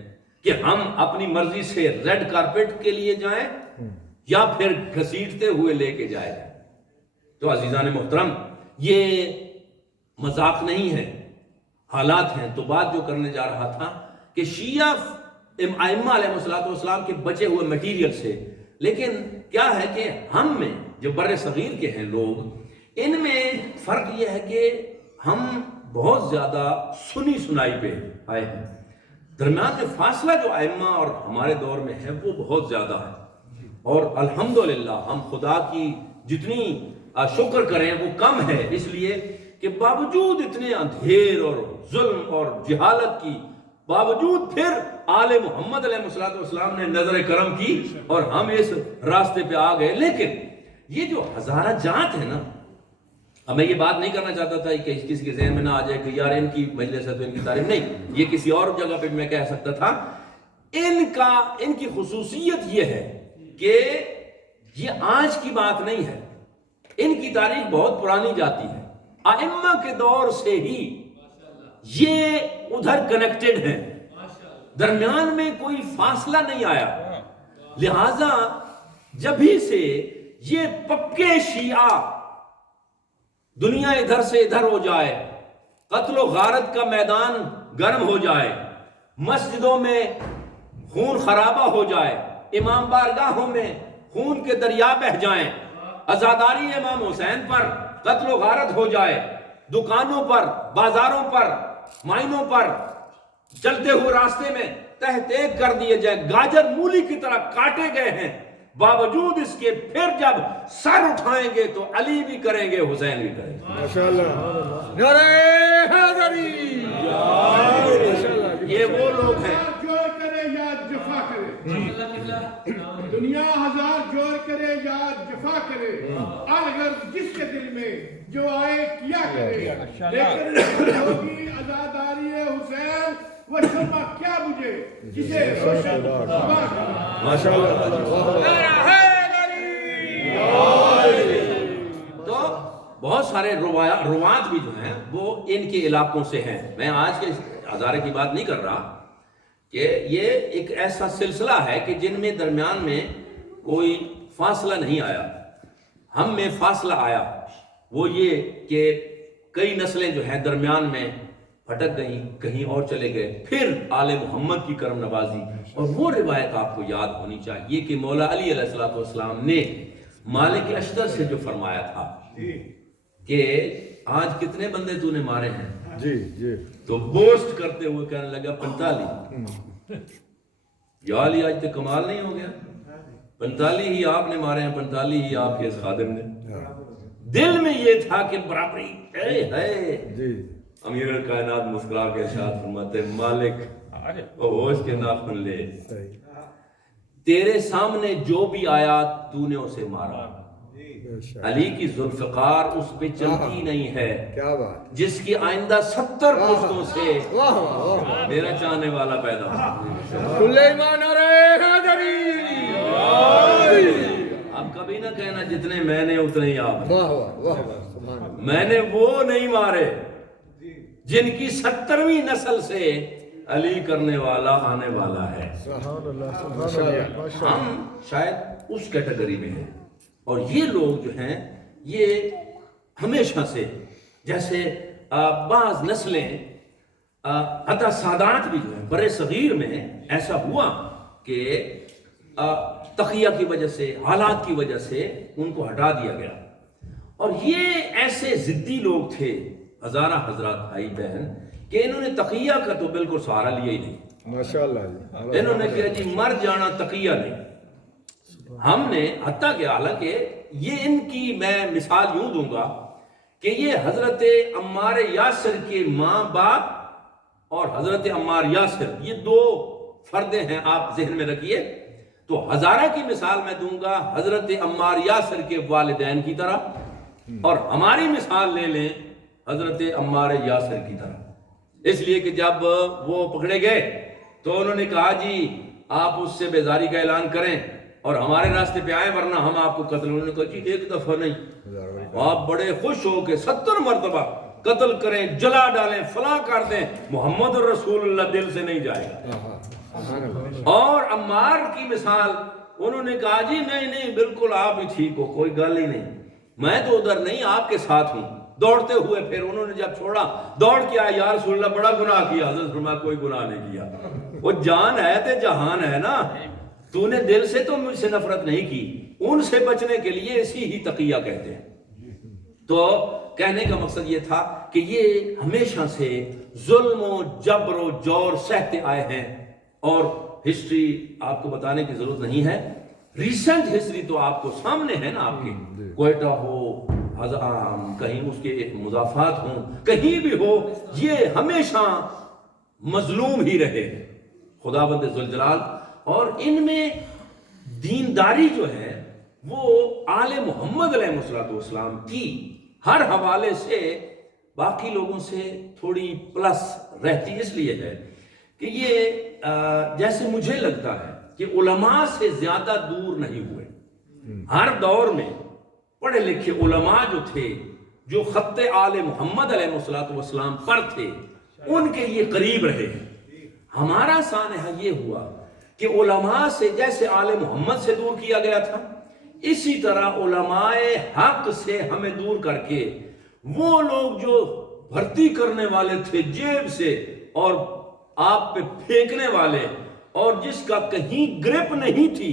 کہ ہم اپنی مرضی سے ریڈ کارپیٹ کے لیے جائیں یا پھر گھسیٹتے ہوئے لے کے جائیں. تو عزیزان محترم یہ مذاق نہیں ہے, حالات ہیں. تو بات جو کرنے جا رہا تھا کہ شیعہ ائمہ علیہ السلام کے بچے ہوئے میٹیریل سے, لیکن کیا ہے کہ ہم میں جو بر صغیر کے ہیں لوگ, ان میں فرق یہ ہے کہ ہم بہت زیادہ سنی سنائی پہ آئے ہیں. درمیان میں فاصلہ جو ائمہ اور ہمارے دور میں ہے وہ بہت زیادہ ہے, اور الحمدللہ ہم خدا کی جتنی شکر کریں وہ کم ہے, اس لیے کہ باوجود اتنے اندھیر اور ظلم اور جہالت کی باوجود پھر آل محمد علیہ السلام نے نظر کرم کی اور ہم اس راستے پہ آ گئے. لیکن یہ جو ہزارہ جات ہے نا, اب میں یہ بات نہیں کرنا چاہتا تھا کہ کسی کے ذہن میں نہ آ جائے کہ یار ان کی مجلس ہے تو ان کی تعریف نہیں, یہ کسی اور جگہ پہ میں کہہ سکتا تھا. ان کی خصوصیت یہ ہے کہ یہ آج کی بات نہیں ہے, ان کی تاریخ بہت پرانی جاتی ہے, ائمہ کے دور سے ہی یہ ادھر کنیکٹڈ ہیں, درمیان میں کوئی فاصلہ نہیں آیا. لہذا جبھی سے یہ پکے شیعہ, دنیا ادھر سے ادھر ہو جائے, قتل و غارت کا میدان گرم ہو جائے, مسجدوں میں خون خرابہ ہو جائے, امام بارگاہوں میں خون کے دریا بہہ جائیں, عزاداری امام حسین پر قتل و غارت ہو جائے, دکانوں پر, بازاروں پر, مائنوں پر, چلتے ہوئے راستے میں تہ تیگ کر دیے جائے, گاجر مولی کی طرح کاٹے گئے ہیں, باوجود اس کے پھر جب سر اٹھائیں گے تو علی بھی کریں گے, حسین بھی کریں گے. ماشاءاللہ, نعرہ حیدری. یہ وہ لوگ ہیں جوڑ کرے یا جفا کرے, دنیا ہزار جوڑ کرے یا جفا کرے, الغرض جس کے دل میں جو آئے کیا کرے, لیکن ہوگی عزاداری حسین وہ شمع کیا بجھے جسے روشن تو بہت سارے روات بھی جو ہیں وہ ان کے علاقوں سے ہیں. میں آج کے ہزارے کی بات نہیں کر رہا کہ یہ ایک ایسا سلسلہ ہے کہ جن میں درمیان میں کوئی فاصلہ نہیں آیا. ہم میں فاصلہ آیا, وہ یہ کہ کئی نسلیں جو ہیں درمیان میں پھٹک گئیں, کہیں اور چلے گئے. پھر آل محمد کی کرم نوازی, اور وہ روایت آپ کو یاد ہونی چاہیے کہ مولا علی علیہ السلام نے مالک اشتر سے جو فرمایا تھا کہ آج کتنے بندے تو نے مارے ہیں, جی جی, تو بوسٹ کرتے ہوئے کہنے لگا 45. یا علی آج تو کمال نہیں ہو گیا, 45 ہی آپ نے مارے ہیں, 45 ہی آپ کے اس خادم نے. دل میں یہ تھا کہ برابری ہے. امیر الکائنات مسکرا کے ارشاد فرماتے ہیں, مالک ہوش کے ناخن لے, تیرے سامنے جو بھی آیا تو نے اسے مارا. علی کی ذوالفقار اس پہ چلتی نہیں ہے کیا بات. جس کی آئندہ 70 پشتوں سے میرا چاہنے والا پیدا ہو. سلیمان حیدری. اب کبھی نہ کہنا جتنے میں نے اتنے ہی آپ. واہ واہ واہ واہ سبحان اللہ. میں نے وہ نہیں مارے جن کی 70ویں نسل سے علی کرنے والا آنے والا ہے. سبحان اللہ سبحان اللہ. ہم شاید اس کیٹیگری میں ہیں. اور یہ لوگ جو ہیں یہ ہمیشہ سے جیسے بعض نسلیں حتی سادات بھی جو ہیں برے صغیر میں ایسا ہوا کہ تقیہ کی وجہ سے حالات کی وجہ سے ان کو ہٹا دیا گیا. اور یہ ایسے ضدی لوگ تھے ہزارہ حضرات بھائی بہن کہ انہوں نے تقیہ کا تو بالکل سہارا لیا ہی نہیں. ماشاءاللہ جی. انہوں نے کہا جی مر جانا تقیہ نہیں. ہم نے حتیٰ کہ حالانکہ یہ ان کی میں مثال یوں دوں گا کہ یہ حضرت عمار یاسر کے ماں باپ اور حضرت عمار یاسر یہ دو فردیں ہیں آپ ذہن میں رکھیے. تو ہزارہ کی مثال میں دوں گا حضرت عمار یاسر کے والدین کی طرح اور ہماری مثال لے لیں حضرت عمار یاسر کی طرح. اس لیے کہ جب وہ پکڑے گئے تو انہوں نے کہا جی آپ اس سے بیزاری کا اعلان کریں اور ہمارے راستے پہ آئیں ورنہ ہم آپ کو قتل. انہوں نے کہا جی ایک دفعہ نہیں. آپ بڑے خوش ہو کے 70 مرتبہ قتل کریں جلا ڈالیں فلاں کر دیں محمد الرسول اللہ دل سے نہیں جائے گا. اور عمار کی مثال انہوں نے کہا جی نہیں نہیں بالکل آپ ہی ٹھیک ہو کوئی گل ہی نہیں میں تو ادھر نہیں آپ کے ساتھ ہوں. دوڑتے ہوئے پھر انہوں نے جب چھوڑا دوڑ کے آیا یا رسول اللہ بڑا گناہ کیا. حضرت فرمایا کوئی گناہ نہیں کیا. وہ جان ہے تے جہان ہے نا. تو نے دل سے تو مجھ سے نفرت نہیں کی. ان سے بچنے کے لیے اسی ہی تقیہ کہتے ہیں. تو کہنے کا مقصد یہ تھا کہ یہ ہمیشہ سے ظلم و جبر و جور سہتے آئے ہیں. اور ہسٹری آپ کو بتانے کی ضرورت نہیں ہے. ریسنٹ ہسٹری تو آپ کو سامنے ہے نا. آپ کی کوئٹہ ہو کہیں اس کے مضافات ہوں کہیں بھی ہو یہ ہمیشہ مظلوم ہی رہے خداوند ذوالجلال. اور ان میں دینداری جو ہے وہ آل محمد علیہ السلام کی ہر حوالے سے باقی لوگوں سے تھوڑی پلس رہتی اس لیے ہے کہ یہ جیسے مجھے لگتا ہے کہ علماء سے زیادہ دور نہیں ہوئے. ہر دور میں پڑھے لکھے علماء جو تھے جو خط آل محمد علیہ السلام پر تھے ان کے یہ قریب رہے. ہمارا سانحہ یہ ہوا کہ علماء سے جیسے آل محمد سے دور کیا گیا تھا اسی طرح علماء حق سے ہمیں دور کر کے وہ لوگ جو بھرتی کرنے والے تھے جیب سے اور آپ پہ پھینکنے والے اور جس کا کہیں گرپ نہیں تھی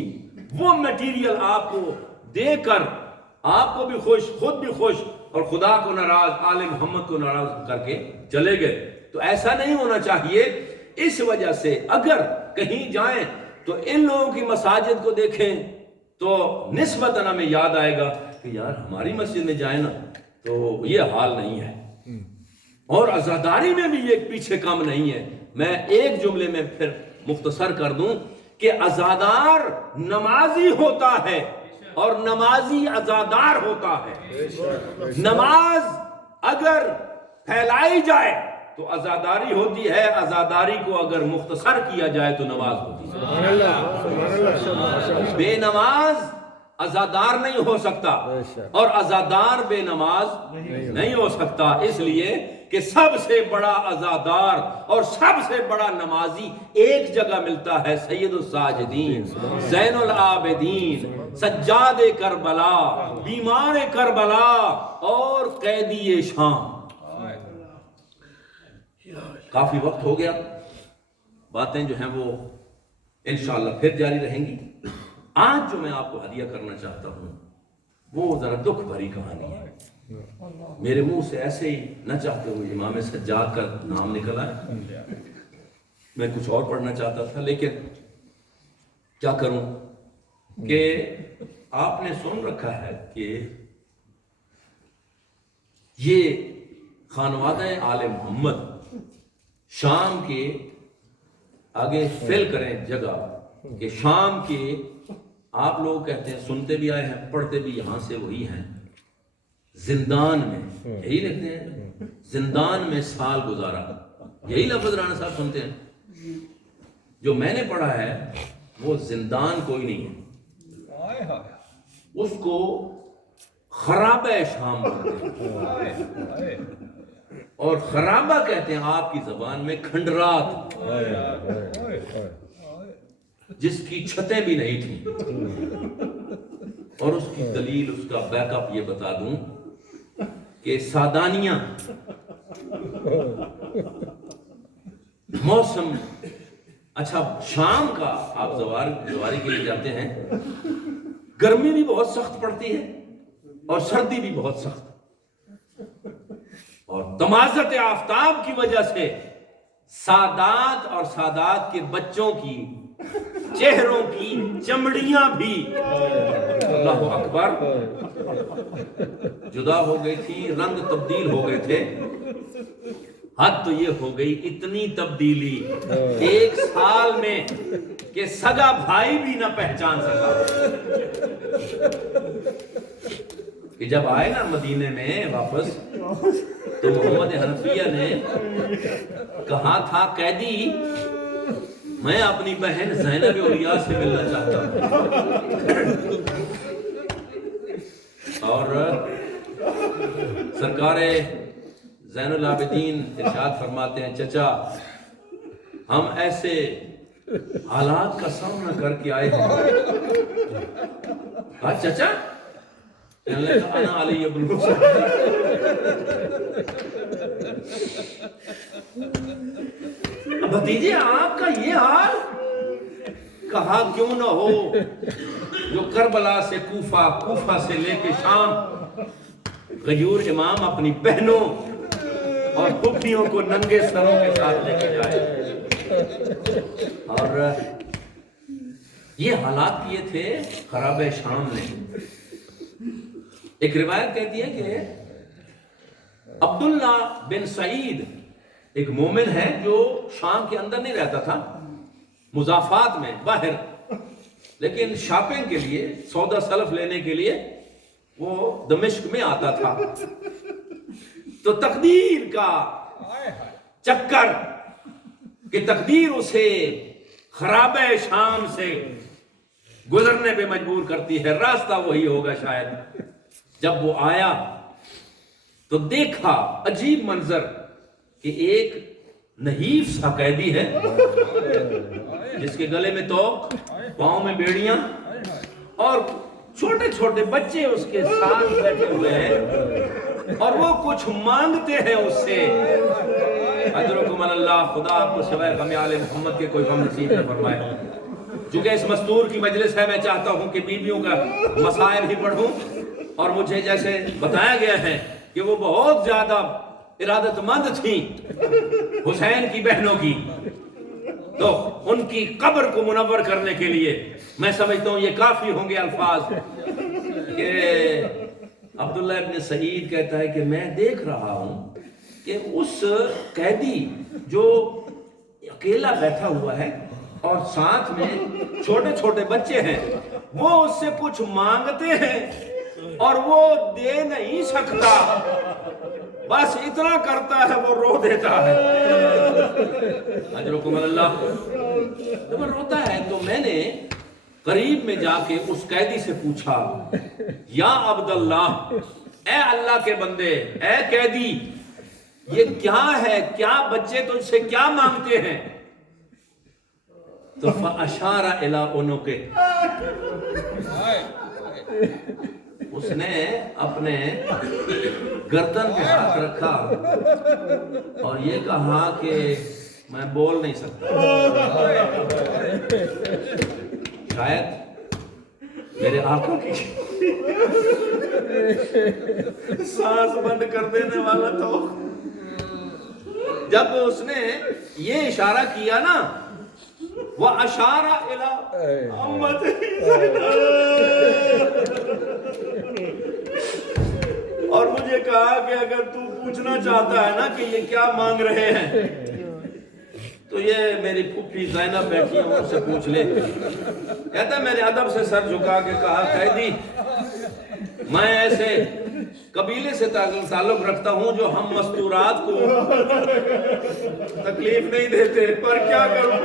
وہ میٹیریل آپ کو دے کر آپ کو بھی خوش خود بھی خوش اور خدا کو ناراض آل محمد کو ناراض کر کے چلے گئے. تو ایسا نہیں ہونا چاہیے. اس وجہ سے اگر کہیں جائیں تو ان لوگوں کی مساجد کو دیکھیں تو نسبتاً ہمیں یاد آئے گا کہ یار ہماری مسجد میں جائیں نا تو یہ حال نہیں ہے. اور عزاداری میں بھی یہ پیچھے کم نہیں ہے. میں ایک جملے میں پھر مختصر کر دوں کہ عزادار نمازی ہوتا ہے اور نمازی عزادار ہوتا ہے. نماز اگر پھیلائی جائے تو عزاداری ہوتی ہے. عزاداری کو اگر مختصر کیا جائے تو نماز ہوتی ہے. بے نماز عزادار نہیں ہو سکتا اور عزادار بے نماز نہیں ہو سکتا. اس لیے کہ سب سے بڑا عزادار اور سب سے بڑا نمازی ایک جگہ ملتا ہے سید الساجدین زین العابدین سجاد کربلا بیمار کربلا اور قیدی شام. کافی وقت ہو گیا. باتیں جو ہیں وہ انشاءاللہ پھر جاری رہیں گی. آج جو میں آپ کو ہدیہ کرنا چاہتا ہوں وہ ذرا دکھ بھری کہانی ہے. میرے منہ سے ایسے ہی نہ چاہتے ہوئے امام سجاد کا نام نکلا ہے. میں کچھ اور پڑھنا چاہتا تھا لیکن کیا کروں کہ آپ نے سن رکھا ہے کہ یہ خانوادہ آل محمد شام کے آگے فل کریں جگہ کہ شام کے آپ لوگ کہتے ہیں سنتے بھی آئے ہیں پڑھتے بھی یہاں سے وہی ہیں، زندان میں، یہی لکھتے ہیں زندان میں سال گزارا، یہی لفظ رانا صاحب سنتے ہیں۔ جو میں نے پڑھا ہے وہ زندان کوئی نہیں ہے، اس کو خرابہ شام بولتے ہیں، اور خرابہ کہتے ہیں آپ کی زبان میں کھنڈرات، جس کی چھتیں بھی نہیں تھیں۔ اور اس کی دلیل، اس کا بیک اپ یہ بتا دوں کہ سادانیاں موسم، اچھا شام کا آپ زواری کے لیے جاتے ہیں، گرمی بھی بہت سخت پڑتی ہے اور سردی بھی بہت سخت، اور تمازت آفتاب کی وجہ سے سادات اور سادات کے بچوں کی چہروں کی چمڑیاں بھی اللہ اکبر جدا ہو گئی تھی، رنگ تبدیل ہو گئے تھے۔ حد تو یہ ہو گئی، اتنی تبدیلی ایک سال میں کہ سگا بھائی بھی نہ پہچان سکا۔ کہ جب آئے نا مدینے میں واپس تو محمد حنفیہ نے کہا تھا قیدی میں اپنی بہن زینب اولیاء سے ملنا چاہتا ہوں، اور سرکار زین العابدین ارشاد فرماتے ہیں چچا ہم ایسے حالات کا سامنا کر کے آئے ہیں۔ کہا چچا؟ کہنے لگا انا علی ابن حسین۔ بھتیجے آپ کا یہ حال؟ کہا کیوں نہ ہو، جو کربلا سے کوفہ، کوفہ سے لے کے شام غیور امام اپنی بہنوں اور پھوپھیوں کو ننگے سروں کے ساتھ لے کے جائے۔ اور یہ حالات کیے تھے خراب شام نے۔ ایک روایت کہتی ہے کہ عبداللہ بن سعید ایک مومن ہے جو شام کے اندر نہیں رہتا تھا، مضافات میں باہر، لیکن شاپنگ کے لیے، سودا سلف لینے کے لیے وہ دمشق میں آتا تھا۔ تو تقدیر کا چکر کہ تقدیر اسے خرابہ شام سے گزرنے پہ مجبور کرتی ہے، راستہ وہی ہوگا شاید۔ جب وہ آیا تو دیکھا عجیب منظر کہ ایک نحیف سا قیدی ہے جس کے گلے میں توق، پاؤں میں بیڑیاں، اور چھوٹے چھوٹے بچے اس کے ساتھ بیٹھے ہوئے ہیں، اور وہ کچھ مانگتے ہیں اس سے۔ اجرکم اللہ، خدا آپ کو سوائے غم آل محمد کے کوئی غم نصیب نہ فرمائے۔ چونکہ اس مستور کی مجلس ہے، میں چاہتا ہوں کہ بیویوں کا مسائل ہی پڑھوں، اور مجھے جیسے بتایا گیا ہے کہ وہ بہت زیادہ ارادت مند تھیں حسین کی بہنوں کی، تو ان کی قبر کو منور کرنے کے لیے میں سمجھتا ہوں یہ کافی ہوں گے الفاظ کہ عبداللہ ابن سعید کہتا ہے کہ میں دیکھ رہا ہوں کہ اس قیدی جو اکیلا بیٹھا ہوا ہے اور ساتھ میں چھوٹے چھوٹے بچے ہیں، وہ اس سے کچھ مانگتے ہیں اور وہ دے نہیں سکتا، بس اتنا کرتا ہے وہ رو دیتا ہے۔ اجرکم اللہ۔ جب وہ روتا ہے تو میں نے قریب میں جا کے اس قیدی سے پوچھا، یا عبداللہ، اے اللہ کے بندے، اے قیدی، یہ کیا ہے؟ کیا بچے تجھ سے کیا مانگتے ہیں؟ تو فَأَشَارَ إِلَىٰ عُنُقِهِ، اس نے اپنے گردن پہ ہاتھ رکھا اور یہ کہا کہ میں بول نہیں سکتا، شاید میرے آنکھوں کی سانس بند کر دینے والا تو۔ جب اس نے یہ اشارہ کیا نا، وہ اشارہ الی امت اور مجھے کہا کہ اگر تو پوچھنا چاہتا ہے نا کہ یہ کیا مانگ رہے ہیں تو یہ میری پھوپھی زینب بیٹھی ہے، ان سے پوچھ لے۔ کہتا ہے میں نے ادب سے سر جھکا کے کہا قیدی میں ایسے قبیلے سے تعلق رکھتا ہوں جو ہم مستورات کو تکلیف نہیں دیتے، پر کیا کروں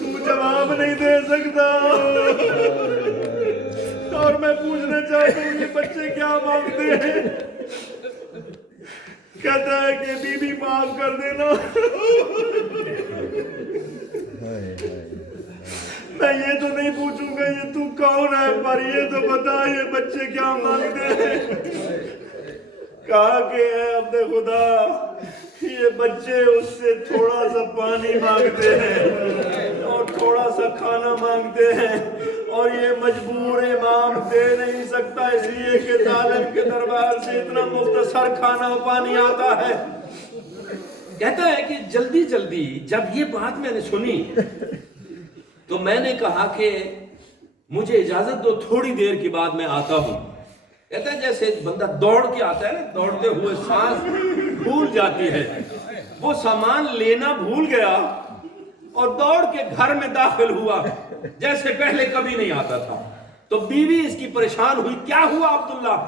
تو جواب نہیں دے سکتا، اور میں پوچھنا چاہتا ہوں یہ بچے کیا مانگتے ہیں؟ کہتا ہے کہ بی بی معاف کر دینا۔ میں یہ تو نہیں پوچھوں گا یہ تو کون ہے، پر یہ تو بتا یہ بچے کیا مانگتے ہیں۔ کہا کہ اے عبد خدا یہ بچے اس سے تھوڑا سا پانی مانگتے ہیں اور تھوڑا سا کھانا مانگتے ہیں، اور یہ مجبور امام دے نہیں سکتا اس لیے کہ ظالم کے دربار سے اتنا مختصر کھانا و پانی آتا ہے۔ کہتا ہے کہ جلدی جلدی جب یہ بات میں نے سنی تو میں نے کہا کہ مجھے اجازت دو، تھوڑی دیر کے بعد میں آتا ہوں۔ کہتا ہے جیسے بندہ دوڑ کے آتا ہے نا، دوڑتے ہوئے سانس بھول جاتی ہے، وہ سامان لینا بھول گیا اور دوڑ کے گھر میں داخل ہوا جیسے پہلے کبھی نہیں آتا تھا۔ تو بیوی اس کی پریشان ہوئی، کیا ہوا عبداللہ؟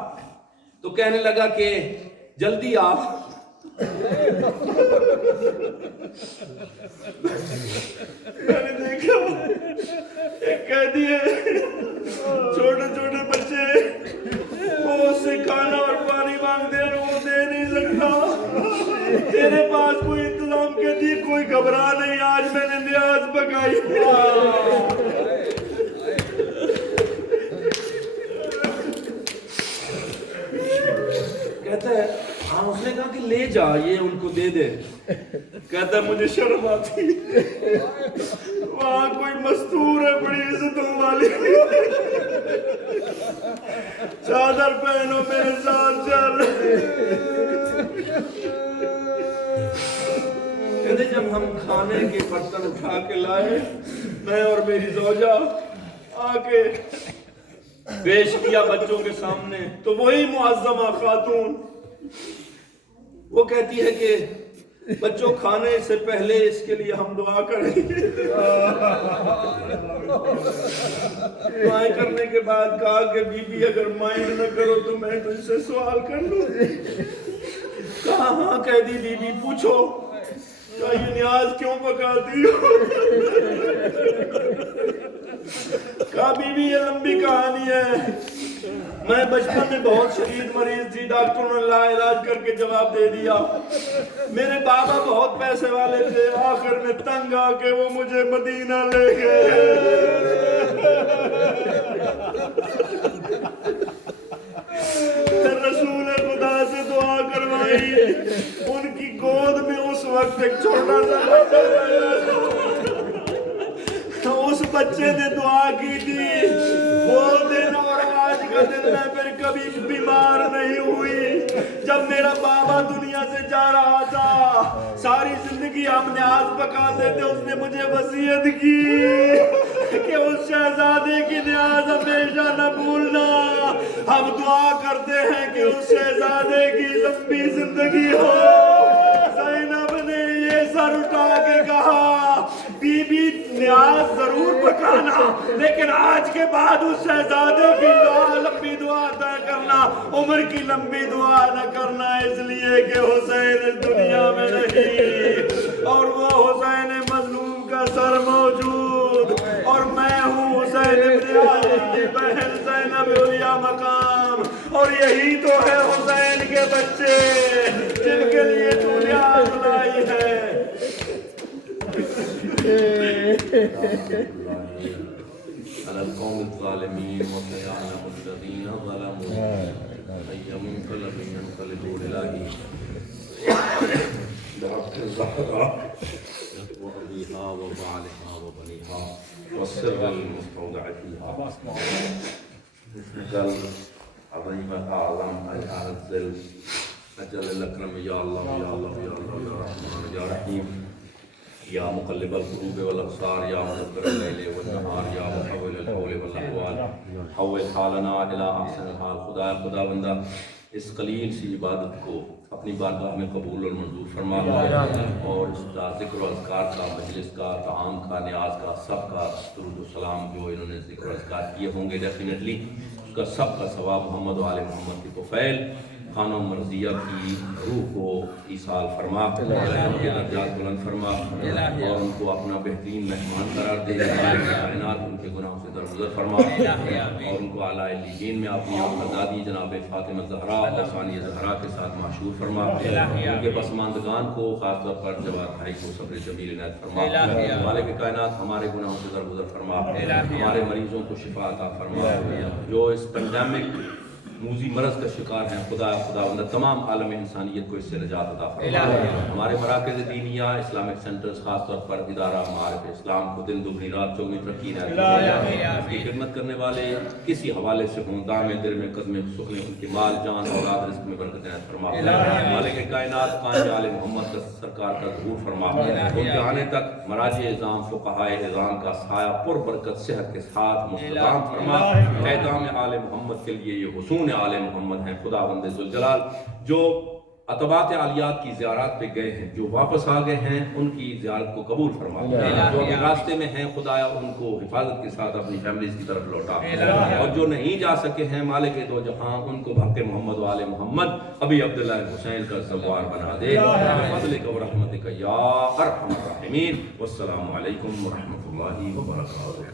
تو کہنے لگا کہ جلدی آ۔ میں نے دیکھا ایک قیدی ہے، چھوٹے چھوٹے بچے، وہ اس سے کھانا اور پانی مانگتے ہیں، وہ دے نہیں سکتا۔ تیرے پاس کوئی انتظام کے دی، کوئی گھبرا نہیں، آج میں نے نیاز پکائی۔ کہتا ہے ہاں، اس نے کہا کہ لے جا، یہ ان کو دے دے۔ کہتا ہے مجھے شرم آتی، وہاں کوئی مستور ہے بڑی عزتوں والی، چادر پہنو میرے ساتھ چل۔ کہتے جب ہم کھانے کے برتن اٹھا کے لائے، میں اور میری زوجہ آ کے پیش کیا بچوں کے سامنے، تو وہی معظمہ خاتون وہ کہتی ہے کہ بچوں کھانے سے پہلے اس کے لیے ہم دعا کریں گے۔ دعائیں کرنے کے بعد کہا کہ بی بی اگر مائنڈ نہ کرو تو میں تجھ سے سوال کر لوں۔ کہا ہاں قیدی بی بی پوچھو، کہا یہ نیاز کیوں پکاتی ہو؟ کہا بی بی یہ لمبی کہانی ہے، میں بچپن میں بہت شدید مریض تھی، ڈاکٹروں نے لا علاج کر کے جواب دے دیا، میرے بابا بہت پیسے والے تھے، آخر میں تنگ آ کے وہ مجھے مدینہ لے گئے۔ رسول خدا سے دعا کروائی، ان کی گود میں اس وقت ایک چھوٹا سا بچہ تھا، تو اس بچے نے دعا کی تھی، وہ دن اور آج کا دن میں پھر کبھی بیمار نہیں ہوئی۔ جب میرا بابا دنیا سے جا رہا تھا، ساری زندگی ہم نیاز پکاتے تھے، اس نے مجھے وصیت کی کہ اس شہزادے کی نیاز ہمیشہ نہ بھولنا۔ ہم دعا کرتے ہیں کہ اس شہزادے کی لمبی زندگی ہو۔ زینب نے یہ سر اٹھا کے کہا بی بی نیاز ضرور پکانا، لیکن آج کے بعد اس شہزادے کی دعا لمبی دعا طے کرنا، عمر کی لمبی دعا نہ کرنا، اس لیے کہ حسین اس دنیا میں نہیں اور وہ حسین مظلوم کا سر موجود، اور میں ہوں حسین ابن علی کی بہن زینب علیہ مقام، اور یہی تو ہے حسین کے بچے جن کے لیے تو نیاز لائی ہے۔ على القوم الظالمين وسيعلم الذين ظلموا أي منقلب ينقلبون إليه برب الزهراء وأبيها وبعلها وبنيها والسر المستودع فيها اسمك العظيم الأعظم أجعل الذل أجل الأكرم يا الله يا الله يا الله يا رحمن يا رحيم یا مقلب القلوب والابصار یا مدبر اللیل والنہار یا محول الحول والاحوال حول حالنا الى احسن الحال۔ خدا بندہ اس قلیل سی عبادت کو اپنی بارگاہ میں قبول اور منظور فرما، اور اس کا ذکر و اذکار کا، مجلس کا، طعام کا، نیاز کا، سب کا درود و سلام جو انہوں نے ذکر و اذکار کیے ہوں گے ڈیفینیٹلی اس کا سب کا ثواب محمد و آل محمد کی طفیل خانہ مرضیہ کی روح کو ایصال فرما، ان کے درجات بلند فرما، اور ان کو اپنا بہترین مہمان قرار دے، کائنات ان کے گناہوں سے درگزر فرما، اور ان کو اعلیٰ علیین میں اپنی آقازادی جناب فاطمہ زہرا اور ثانیہ زہرا کے ساتھ معشور فرما، ان کے پسماندگان کو خاص طور پر جواد بھائی کو صبر جمیل عنایت فرما، مالک کائنات ہمارے گناہوں سے درگزر فرما، ہمارے مریضوں کو شفا عطا فرما، جو اس پینڈیمک موذی مرض کا شکار ہیں خدا تمام عالم انسانیت کو اس سے نجات عطا فرما، ہمارے مراکز دینیہ اسلامک سینٹرز خاص طور پر ادارہ معارف اسلام کو دن دگنی رات چوگنی ترقی اس کی خدمت کرنے والے کسی حوالے سے ہوں دام دل میں قدم سخنے ان کے مال جان اولاد رزق میں برکت عنایت فرما، مالک کائنات خانہ آل محمد کا سرکار کا ظہور فرما، ان کے آنے تک مراجع اعظام فقہائے اعظام کا سایہ پر برکت صحت کے ساتھ مستقام فرما، اعظام آل محمد کے لیے یہ حصول آل محمد ہیں خداوند ذوالجلال، جو عتبات عالیات کی زیارات پہ گئے ہیں، جو واپس آ گئے ہیں ان کی زیارت کو قبول فرما، جو اپنے راستے میں ہیں خدایا ان کو حفاظت کے ساتھ اپنی فیملیز کی طرف لوٹا، اور جو نہیں جا سکے ہیں مالک دو جہاں ان کو بھق محمد و آل محمد ابی عبداللہ حسین کا زوار بنا دے، بفضلک و رحمتک یا ارحم الراحمین، والسلام علیکم ورحمۃ اللہ وبرکاتہ۔